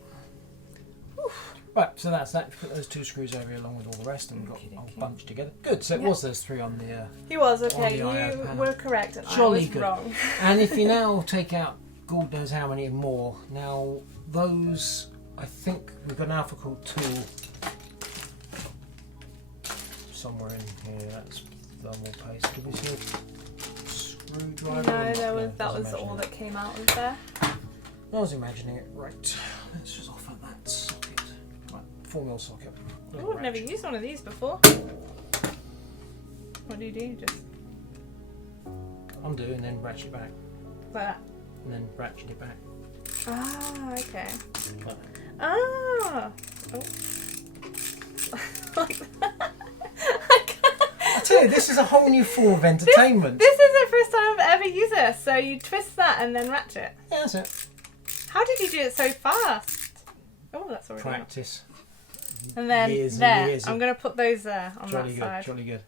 Whew. Right, so that's that. Put those 2 screws over here along with all the rest, and we've got a whole bunch together. Good. So it was those 3 on the. He was on okay. the IO You panel. were correct, and Jolly I was good. wrong. And if you now take out God knows how many more, now those, I think we've got an Alphacool tool somewhere in here. That's thermal paste. Did we see a screwdriver? No, that was all that came out of there. I was imagining it. Right. Let's just offer that socket. Right, 4mm socket. Oh, I've never used one of these before. What do? Just undo and then ratchet back. like that. And then ratchet it back. Ah, okay. Like that. Ah. Oh. Like that. I tell you, this is a whole new form of entertainment. This is the first time I've ever used this. So you twist that and then ratchet. Yeah, that's it. How did you do it so fast? Oh, that's already out. Practice. And then Years and there. years of- I'm going to put those there on Jolly that good, side. jolly good.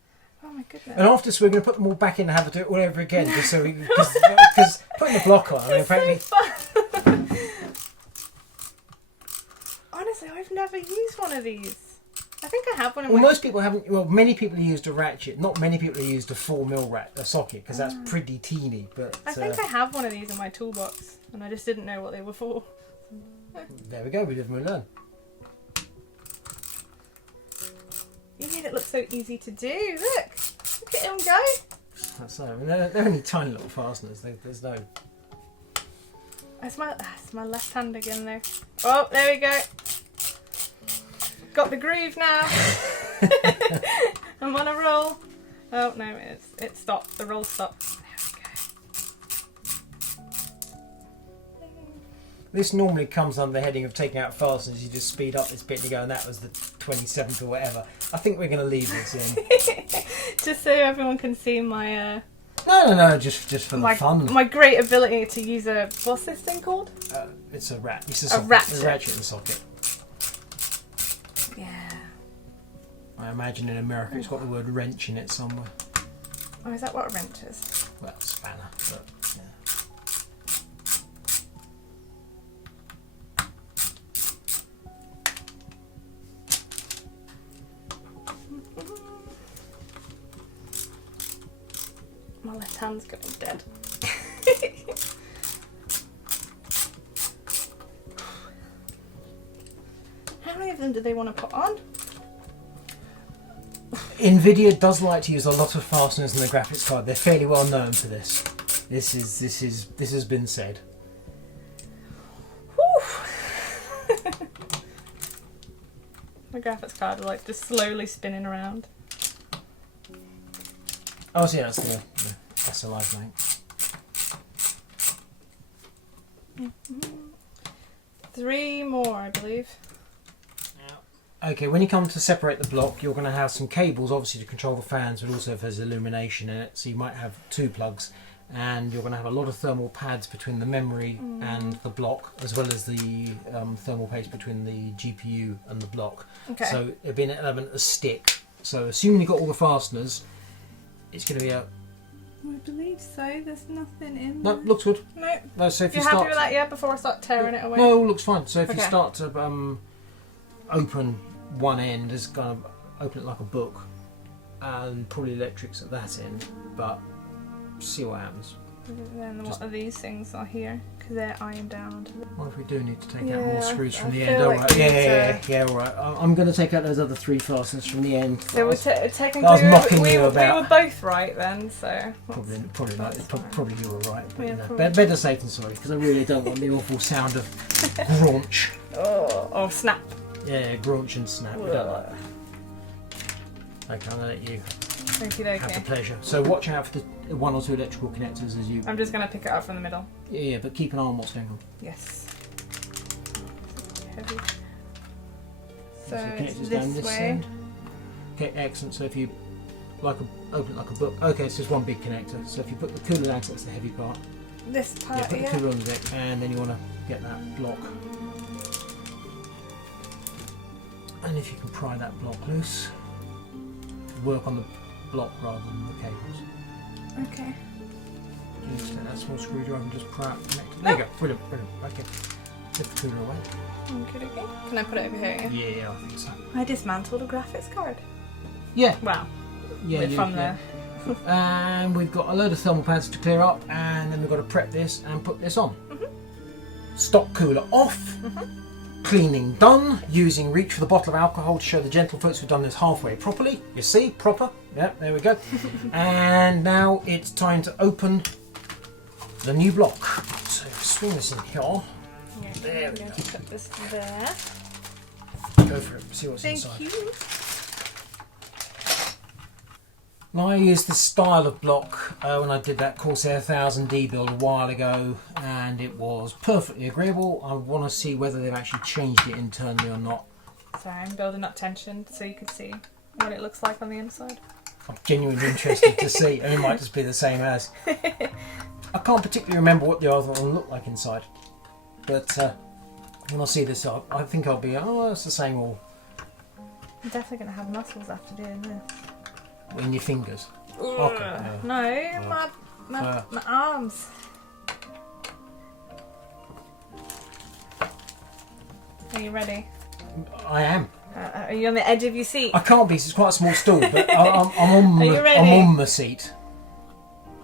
Oh my goodness. And after this, we're going to put them all back in and have to do it all over again, just so we because putting the block on, I mean, It's so apparently. fun. Honestly, I've never used one of these. I think I have one in Well, my... most people haven't. Well, many people used a ratchet. Not many people have used a 4mm socket because that's pretty teeny. But I think I have one of these in my toolbox, and I just didn't know what they were for. there we go. We live and we learn. You made it look so easy to do. Look at him go. That's I mean, they're only tiny little fasteners. There's no. It's my left hand again there. Oh, there we go. Got the groove now. I'm on a roll. Oh no, it stopped. The roll stopped. There we go. This normally comes under the heading of taking out fasteners. You just speed up this bit and you go, and that was the 27th or whatever. I think we're going to leave this in. Just so everyone can see my No, just for the fun. my great ability to use a what's this thing called? It's a rat. It's a A ratchet. A ratchet and socket. Yeah. I imagine in America it's got the word wrench in it somewhere. Oh, is that what a wrench is? Well, spanner, but yeah. My left hand's going dead. How many of them do they want to put on? Nvidia does like to use a lot of fasteners in the graphics card. They're fairly well known for this. This has been said. Whew. My graphics card is like just slowly spinning around. Oh, so yeah, that's the SLI mate. 3 more, I believe. Okay, when you come to separate the block, you're going to have some cables, obviously, to control the fans, but also if there's illumination in it. So you might have 2 plugs, and you're going to have a lot of thermal pads between the memory and the block, as well as the thermal paste between the GPU and the block. Okay. So it'll be an element of stick. So assuming you've got all the fasteners, it's going to be a I believe so. There's nothing in No, there. looks good. No. No, so if You're you happy start, with that, yeah? Before I start tearing it away? no, looks fine. So if you Okay. start to open one end, it's kind of open it like a book, and probably electrics at that end, but see what happens. Then Just- what are these things are here? Because they're ironed down onto the... What if we do need to take out Yeah, more screws I from the feel end? All like right, we need yeah, all right. I'm going to take out those other 3 fasteners from the end. So we're technically I was mocking we you were about. both right then, so... Probably not. That's fine. Probably you were right. But, Yeah, you know, probably. better safe than sorry, because I really don't want the awful sound of graunch. Oh, snap. Yeah, graunch and snap. We don't like that. Okay, I'm going to let you Okie have the dokie. pleasure. So watch out for the 1 or 2 electrical connectors as you... I'm just going to pick it up from the middle. Yeah, but keep an eye on what's going on. Yes. Heavy. So So it's connectors down this this way. end. Okay, excellent. So if you open it like a book. Okay, it's just one big connector. So if you put the cooler down, so that's the heavy part. This Yeah, part, put the yeah. cooler on the deck, and then you want to get that block. And if you can pry that block loose, work on the block rather than the cables. Okay. You just take that small screwdriver and just pry out the connector. There you go. Brilliant. Okay. Lift the cooler away. Okay. Can I put it over here again? Yeah, I think so. I dismantled a graphics card. Yeah. Wow. Yeah. From there. And we've got a load of thermal pads to clear up, and then we've got to prep this and put this on. Stock cooler off. Cleaning done. Using reach for the bottle of alcohol to show the gentlefolks we've done this halfway properly. You see, proper. Yep, there we go. And now it's time to open the new block. So swing this in here. Yeah. There we I'm going to put this there. Go for it. See what's Thank inside. you. Now, I used this style of block when I did that Corsair 1000D build a while ago, and it was perfectly agreeable. I want to see whether they've actually changed it internally or not. Sorry, I'm building up tension so you can see what it looks like on the inside. I'm genuinely interested to see, and it might just be the same as. I can't particularly remember what the other one looked like inside, but when I see this, I think I'll be, oh, it's the same all I'm definitely going to have muscles after doing this. in your fingers. Okay, yeah. No, my arms. Are you ready? I am. Are you on the edge of your seat? I can't be, 'cause it's quite a small stool, but I'm on Are you ready? I'm on the seat.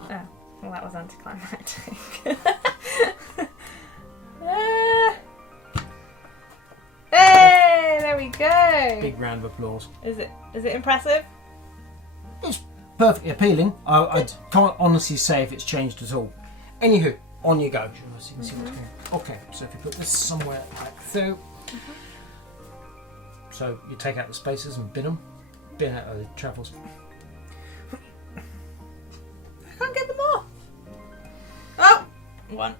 Oh, well, that was anticlimactic. Ah. Hey, there we go. Big round of applause. Is it impressive? It's perfectly appealing. I can't honestly say if it's changed at all. Anywho, on you go. See what's going on. Okay, so if you put this somewhere like so. So you take out the spacers and bin out the travels. I can't get them off. Oh, one.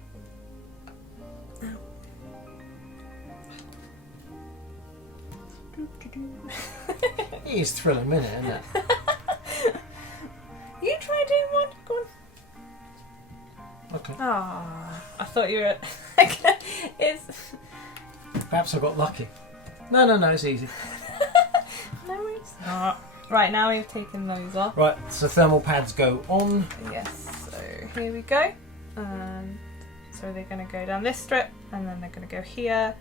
It is thrilling, isn't it? Isn't it? You try doing one. Go on. Okay. Ah, I thought you were. It's Perhaps I got lucky. No, it's easy. no, it's not. Right, now we've taken those off. Right, so thermal pads go on. Yes. So here we go. So they're going to go down this strip, and then they're going to go here,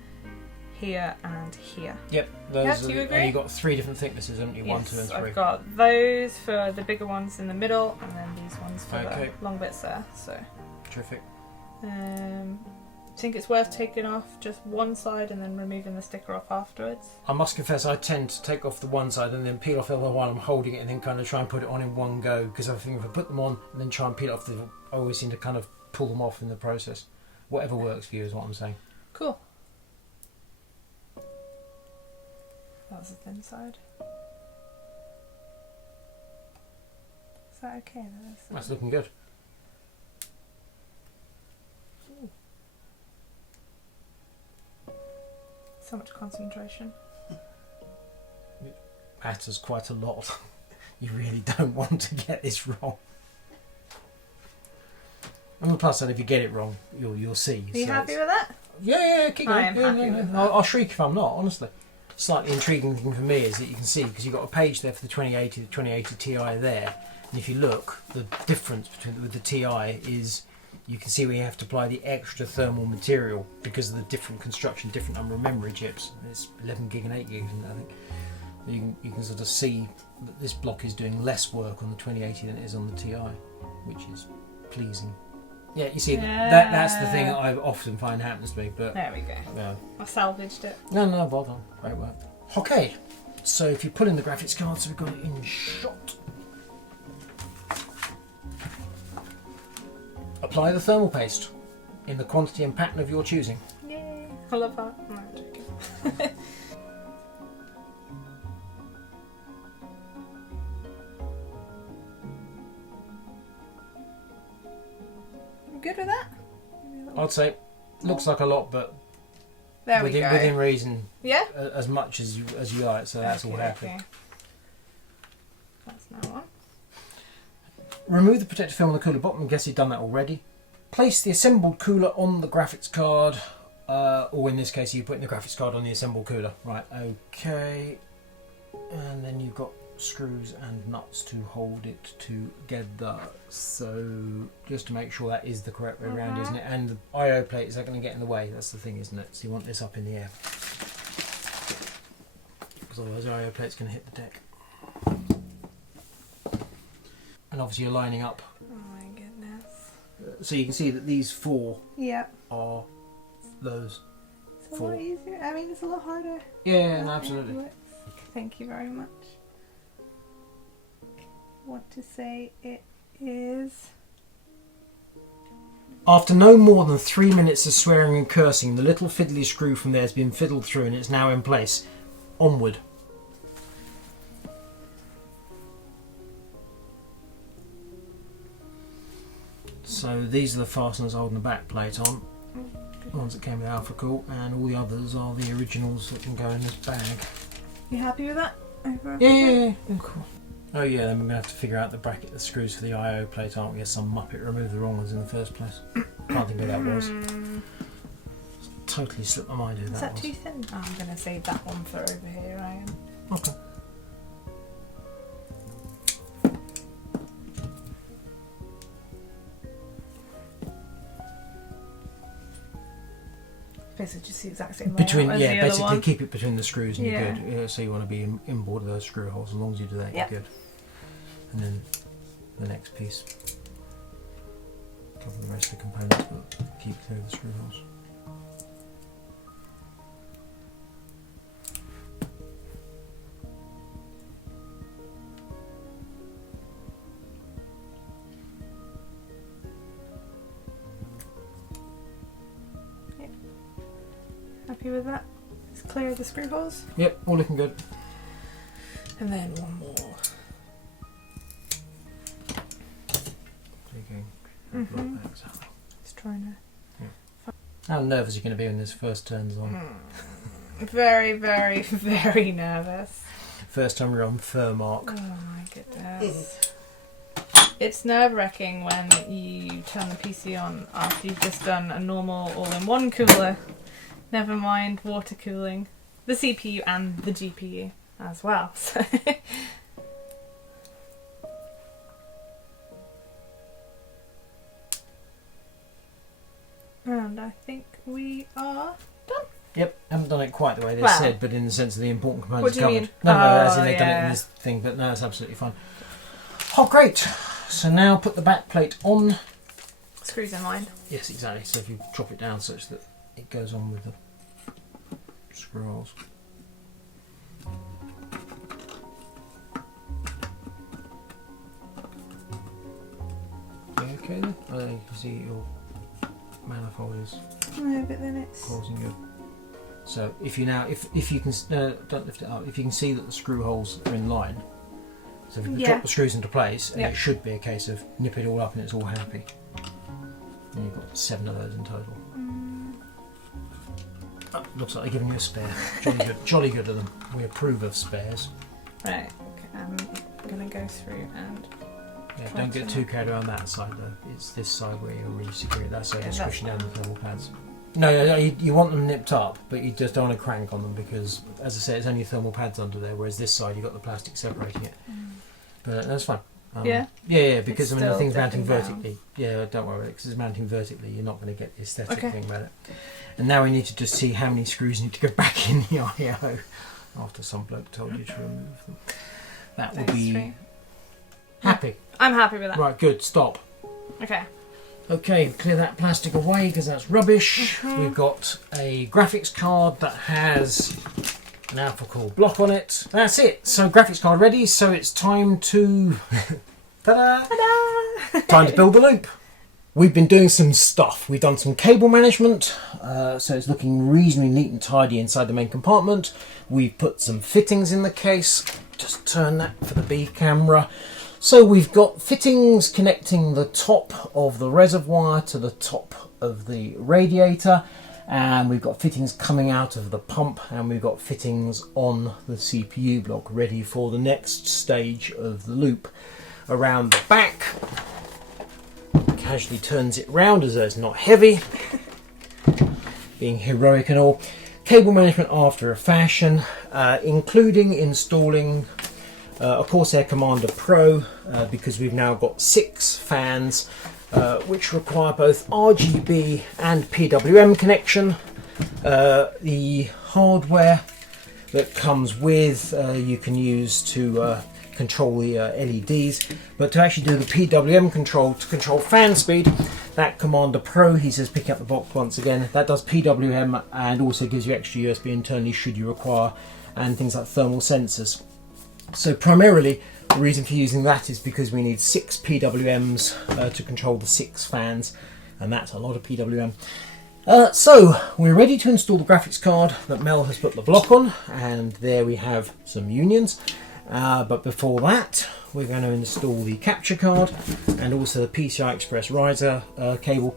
here, and here. Yep, those Yes, are you agree? and you've got 3 different thicknesses, haven't you? 1, 2 and 3. I've got those for the bigger ones in the middle, and then these ones for Okay. the long bits there. So, Terrific. I think it's worth taking off just one side and then removing the sticker off afterwards. I must confess, I tend to take off the one side and then peel off the other while I'm holding it, and then kind of try and put it on in one go, because I think if I put them on and then try and peel off, I always seem to kind of pull them off in the process. Whatever works for you is what I'm saying. Cool. That was the thin side. Is that okay? That's looking good. So much concentration. Matters quite a lot. You really don't want to get this wrong. On the plus side, if you get it wrong, you'll see. Are you happy with that? Yeah, keep going. I am happy with that. I'll shriek if I'm not, honestly. Slightly intriguing thing for me is that you can see, because you've got a page there for the 2080 Ti there, And if you look, the difference with the TI is you can see where you have to apply the extra thermal material because of the different construction, different number of memory chips. It's 11 gig and 8 gig, isn't it, I think. You can sort of see that this block is doing less work on the 2080 than it is on the TI, which is pleasing. Yeah, you see, that's the thing that I often find happens to me. But there we go. I salvaged it. No, well done. Great work. Okay, so if you put in the graphics card, so we've got it in shot. Apply the thermal paste in the quantity and pattern of your choosing. Yay! I love that. No, I'm joking. You good with that? I'd say looks like a lot, but there we go. Within reason. Yeah. As much as you like, so that's all happy. Okay. That's now on. Remove the protective film on the cooler bottom. I guess you've done that already. Place the assembled cooler on the graphics card, or in this case, you're putting the graphics card on the assembled cooler. Right, okay. And then you've got screws and nuts to hold it together. So just to make sure that is the correct way around, isn't it? And the I/O plate, is that going to get in the way? That's the thing, isn't it? So you want this up in the air. Because otherwise the I/O plate's going to hit the deck. And obviously you're lining up. Oh my goodness. So you can see that these four Yep. are those It's a four. lot easier. I mean, it's a lot harder. Yeah, no, absolutely. Thank you very much. What to say it is. After no more than 3 minutes of swearing and cursing, the little fiddly screw from there has been fiddled through and it's now in place. Onward. So these are the fasteners holding the back plate on. The ones that came with Alphacool, and all the others are the originals that can go in this bag. You happy with that? Yeah, cool. Oh yeah, then we're going to have to figure out the bracket, the screws for the I/O plate, aren't we? Get some muppet removed the wrong ones in the first place. Can't think who that was. Totally slipped my mind who Is that that was. too thin? Oh, I'm going to save that one for over here, Ryan. Okay. Basically just the exact same layout Between, as yeah, the other basically one. keep it between the screws and Yeah. you're good. Yeah, so you want to be in board of those screw holes. As long as you do that, Yep. you're good. And then the next piece. Cover the rest of the components, but keep clear of the screw holes. Happy with that? Just clear the screw holes. Yep, all looking good. And then one more. Exactly. Just trying How nervous are you going to be when this first turns on? to... Very, very, very nervous. First time we're on Furmark. Oh my goodness. It's nerve-wracking when you turn the PC on after you've just done a normal all-in-one cooler. Never mind water cooling. The CPU and the GPU as well. So and I think we are done. Yep, haven't done it quite the way they Well, said, but in the sense of the important what components do you covered. mean? No, as in Oh, they've done it in yeah. this thing, but no, it's absolutely fine. Oh, great! So now put the back plate on. Screws in line. Yes, exactly. So if you drop it down such that it goes on with the screw holes. You okay then? I think you can see your manifold is No, but then it's... causing you. So if you now, if you can, don't lift it up. If you can see that the screw holes are in line, so if you Yeah. drop the screws into place, and Yep. it should be a case of nip it all up and it's all happy. And you've got 7 of those in total. Oh, looks like they're giving you a spare. Jolly good, jolly good of them. We approve of spares. Right, okay, I'm going to go through and... Yeah, Try don't to get too carried away on that side though. It's this side where you're really secure. That side Yeah, is that's squishing down fine. the thermal pads. No, you want them nipped up, but you just don't want to crank on them because, as I say, it's only thermal pads under there, whereas this side you've got the plastic separating it. But that's fine. Yeah, because It's I mean the still thing's mounting dipping down. vertically. Yeah, don't worry, because it's mounting vertically. You're not going to get the aesthetic Okay. thing about it. And now we need to just see how many screws need to go back in the IO after some bloke told you to remove them. That would Those be three. happy. I'm happy with that. Right, good. Stop. Okay. Okay, clear that plastic away because that's rubbish. We've got a graphics card that has an Alphacool block on it. That's it. So graphics card ready. So it's time to ta-da! Ta-da! Time to build the loop. We've been doing some stuff. We've done some cable management, so it's looking reasonably neat and tidy inside the main compartment. We've put some fittings in the case. Just turn that for the B camera. So we've got fittings connecting the top of the reservoir to the top of the radiator, and we've got fittings coming out of the pump, and we've got fittings on the CPU block ready for the next stage of the loop. Around the back, casually turns it round as though it's not heavy, being heroic and all. Cable management after a fashion, including installing a Corsair Commander Pro, because we've now got 6 fans which require both RGB and PWM connection. The hardware that comes with you can use to control the LEDs, but to actually do the PWM control to control fan speed, that Commander Pro, he says, picking up the box once again, that does PWM and also gives you extra USB internally should you require, and things like thermal sensors. So primarily the reason for using that is because we need 6 PWMs to control the 6 fans, and that's a lot of PWM. So we're ready to install the graphics card that Mel has put the block on, and there we have some unions. But before that, we're going to install the capture card and also the PCI Express riser cable,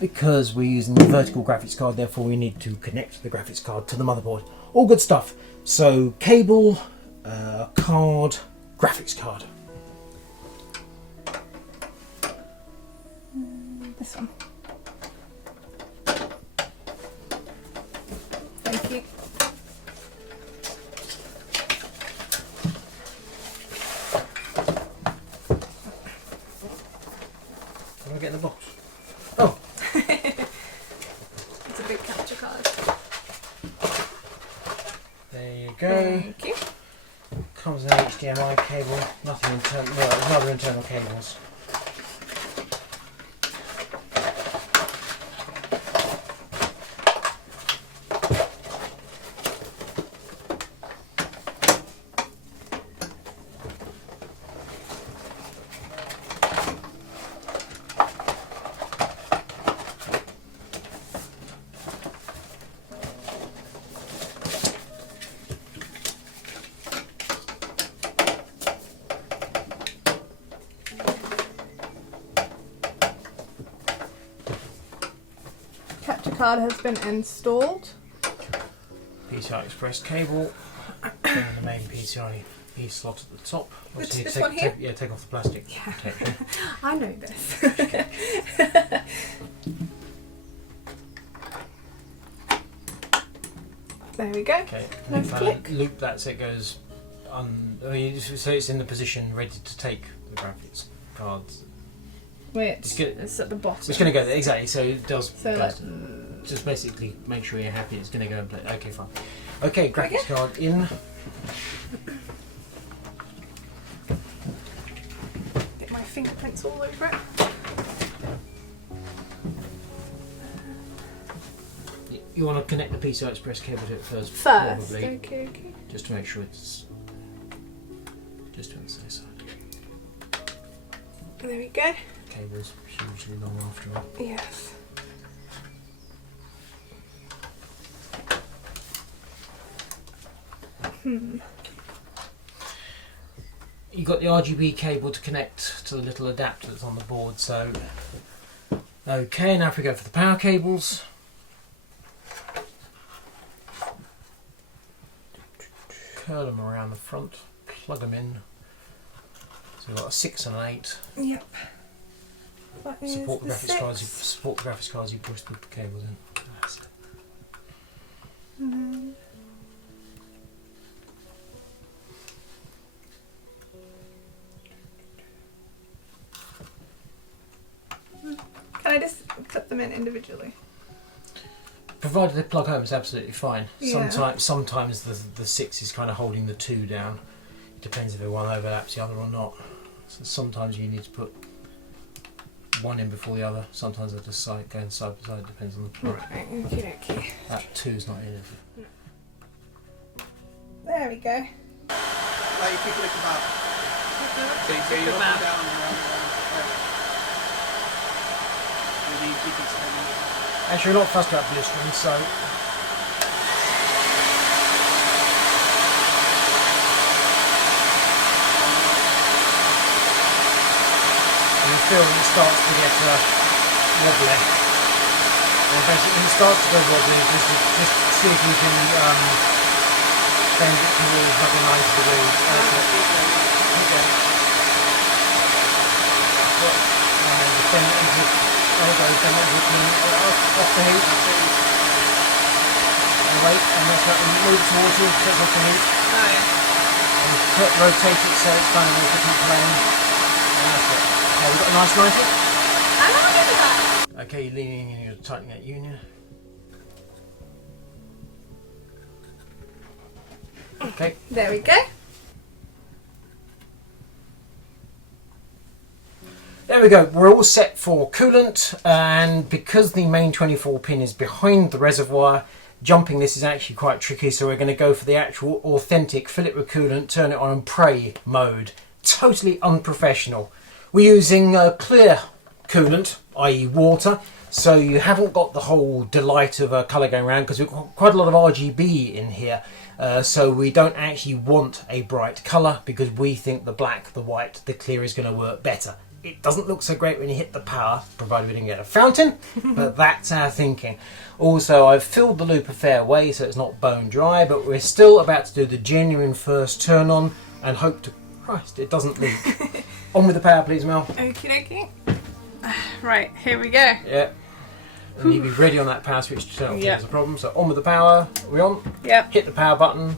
because we're using the vertical graphics card, therefore we need to connect the graphics card to the motherboard. All good stuff. So cable, card, graphics card. This one. Thank you. Can I get in the box? Oh, It's a big capture card. there you go. Thank you. Comes with an HDMI cable, nothing internal, well, there's other internal cables. Capture card has been installed. PCI Express cable, and the main PCI E slot at the top. Which- Obviously, this one here? yeah, take off the plastic Yeah. protection. I know this. There we go. Okay, Nice if I click. loop that so it goes so it's in the position ready to take the graphics cards. Wait, It's good. it's at the bottom. It's going to go there, exactly, so it does. So goes- like, just basically make sure you're happy it's going to go and play. Okay, fine. Okay, graphics Okay. card in. get my fingerprints all over it. You want to connect the PCI Express cable to it first, First, probably, okay. just to make sure it's just to the safe side. And there we go. Cable's hugely long after all. Yes. You've got the RGB cable to connect to the little adapter that's on the board, so okay, now if we go for the power cables. Curl them around the front, plug them in. So we've got a 6 and an 8. Yep. That is Support the the graphics cards. 6. Support the graphics cards. You push the cables in. That's it. Mm. them in individually? Provided they plug home, it's absolutely fine. Yeah. Sometimes the 6 is kind of holding the 2 down. It depends if one overlaps the other or not. So sometimes you need to put one in before the other. Sometimes they're just going side by side. Depends on the plug. Right, okay. That 2's not in it. There we go. Like you pick it up. So you look it down and maybe you keep it. Actually, we're not fussed about blistering, so you feel it starts to get wobbly. Well, basically, when it starts to go wobbly, just see if you can bend it towards like a nice blue. Okay. And then just bend it into. There we go, bend it off the heat. And wait, and that's how it moves towards you, so it's off the heat. Oh yeah. And rotate it so it's kind of a different plane. And that's it. Okay, we've got a nice 90. How long is that? Okay, you're leaning and you're tightening that union. Okay. There we go. There we go, we're all set for coolant, and because the main 24 pin is behind the reservoir, jumping this is actually quite tricky, so we're going to go for the actual authentic fill it with coolant, turn it on and pray mode. Totally unprofessional. We're using clear coolant, i.e. water, so you haven't got the whole delight of colour going around, because we've got quite a lot of RGB in here. So we don't actually want a bright colour, because we think the black, the white, the clear is going to work better. It doesn't look so great when you hit the power, provided we didn't get a fountain, but that's our thinking. Also, I've filled the loop a fair way so it's not bone dry, but we're still about to do the genuine first turn on and hope to Christ it doesn't leak. On with the power, please, Mel. Okie dokie. Right, here we go. Yeah. And you be ready on that power switch to turn off if Yeah. there's a problem. So on with the power, we're on. Yep. Hit the power button,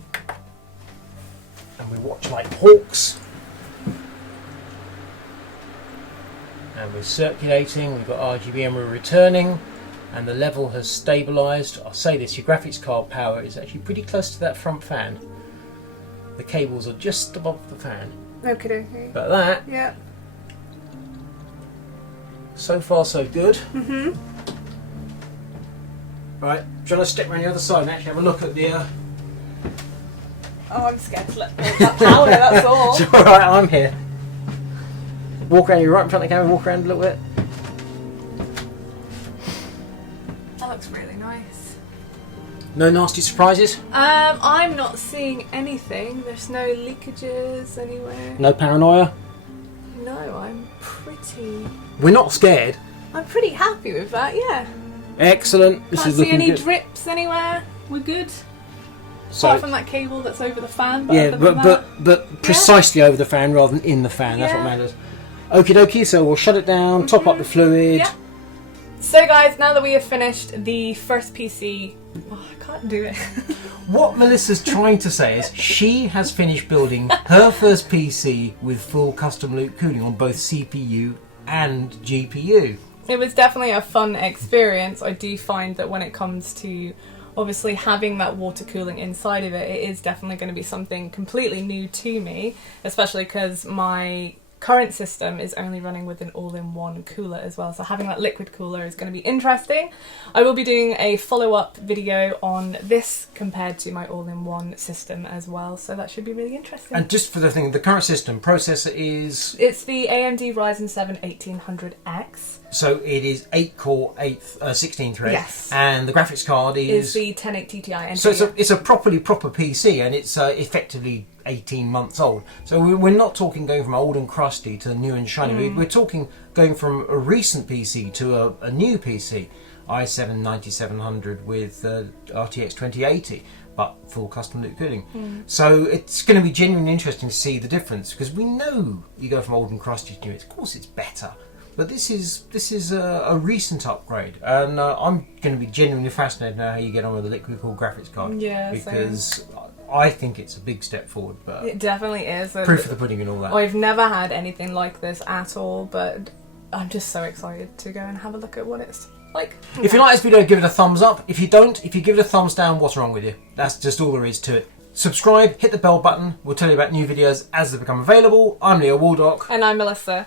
and we watch like hawks. And we're circulating, we've got RGB and we're returning, and the level has stabilised. I'll say this, your graphics card power is actually pretty close to that front fan. The cables are just above the fan. Okie dokie. But that, Yep. so far so good. Mm-hmm. Right, do you want to step around the other side and actually have a look at the... Oh, I'm scared to let go of that powder, that's all. It's alright, I'm here. Walk around, you're right in front of the camera, walk around a little bit. That looks really nice. No nasty surprises? I'm not seeing anything. There's no leakages anywhere. No paranoia? No, I'm We're not scared. pretty happy with that, yeah. Excellent. This Can't is see looking any good. drips anywhere. We're good. So, Apart from that cable that's over the fan. But yeah, other than but precisely over the fan rather than in the fan. That's what Yeah. matters. Okie dokie. So we'll shut it down, top up the fluid. Yeah. So guys, now that we have finished the first PC, I can't do it. What Melissa's trying to say is she has finished building her first PC with full custom loop cooling on both CPU and GPU. It was definitely a fun experience. I do find that when it comes to obviously having that water cooling inside of it, it is definitely going to be something completely new to me, especially because my current system is only running with an all-in-one cooler as well, so having that liquid cooler is going to be interesting. I will be doing a follow-up video on this compared to my all-in-one system as well, so that should be really interesting. And just for the thing, the current system processor is... It's the AMD Ryzen 7 1800X. So it is 8 core, 16 thread. Yes. And the graphics card Is the 1080 Ti NVIDIA. So it's a proper PC, and it's effectively 18 months old. So we're not talking going from old and crusty to new and shiny. We're talking going from a recent PC to a new PC. i7 9700 with RTX 2080, but full custom loop cooling. So it's going to be genuinely interesting to see the difference, because we know you go from old and crusty to new. Of course, it's better. But this is a recent upgrade, and I'm going to be genuinely fascinated to know how you get on with the liquid cooled graphics card. Yeah, because I think it's a big step forward. But It definitely is. proof of the pudding and all that. I've never had anything like this at all, but I'm just so excited to go and have a look at what it's Like, If you like this video, give it a thumbs up. If you don't, if you give it a thumbs down, what's wrong with you? That's just all there is to it. Subscribe, hit the bell button. We'll tell you about new videos as they become available. I'm Leo Waldock. And I'm Melissa.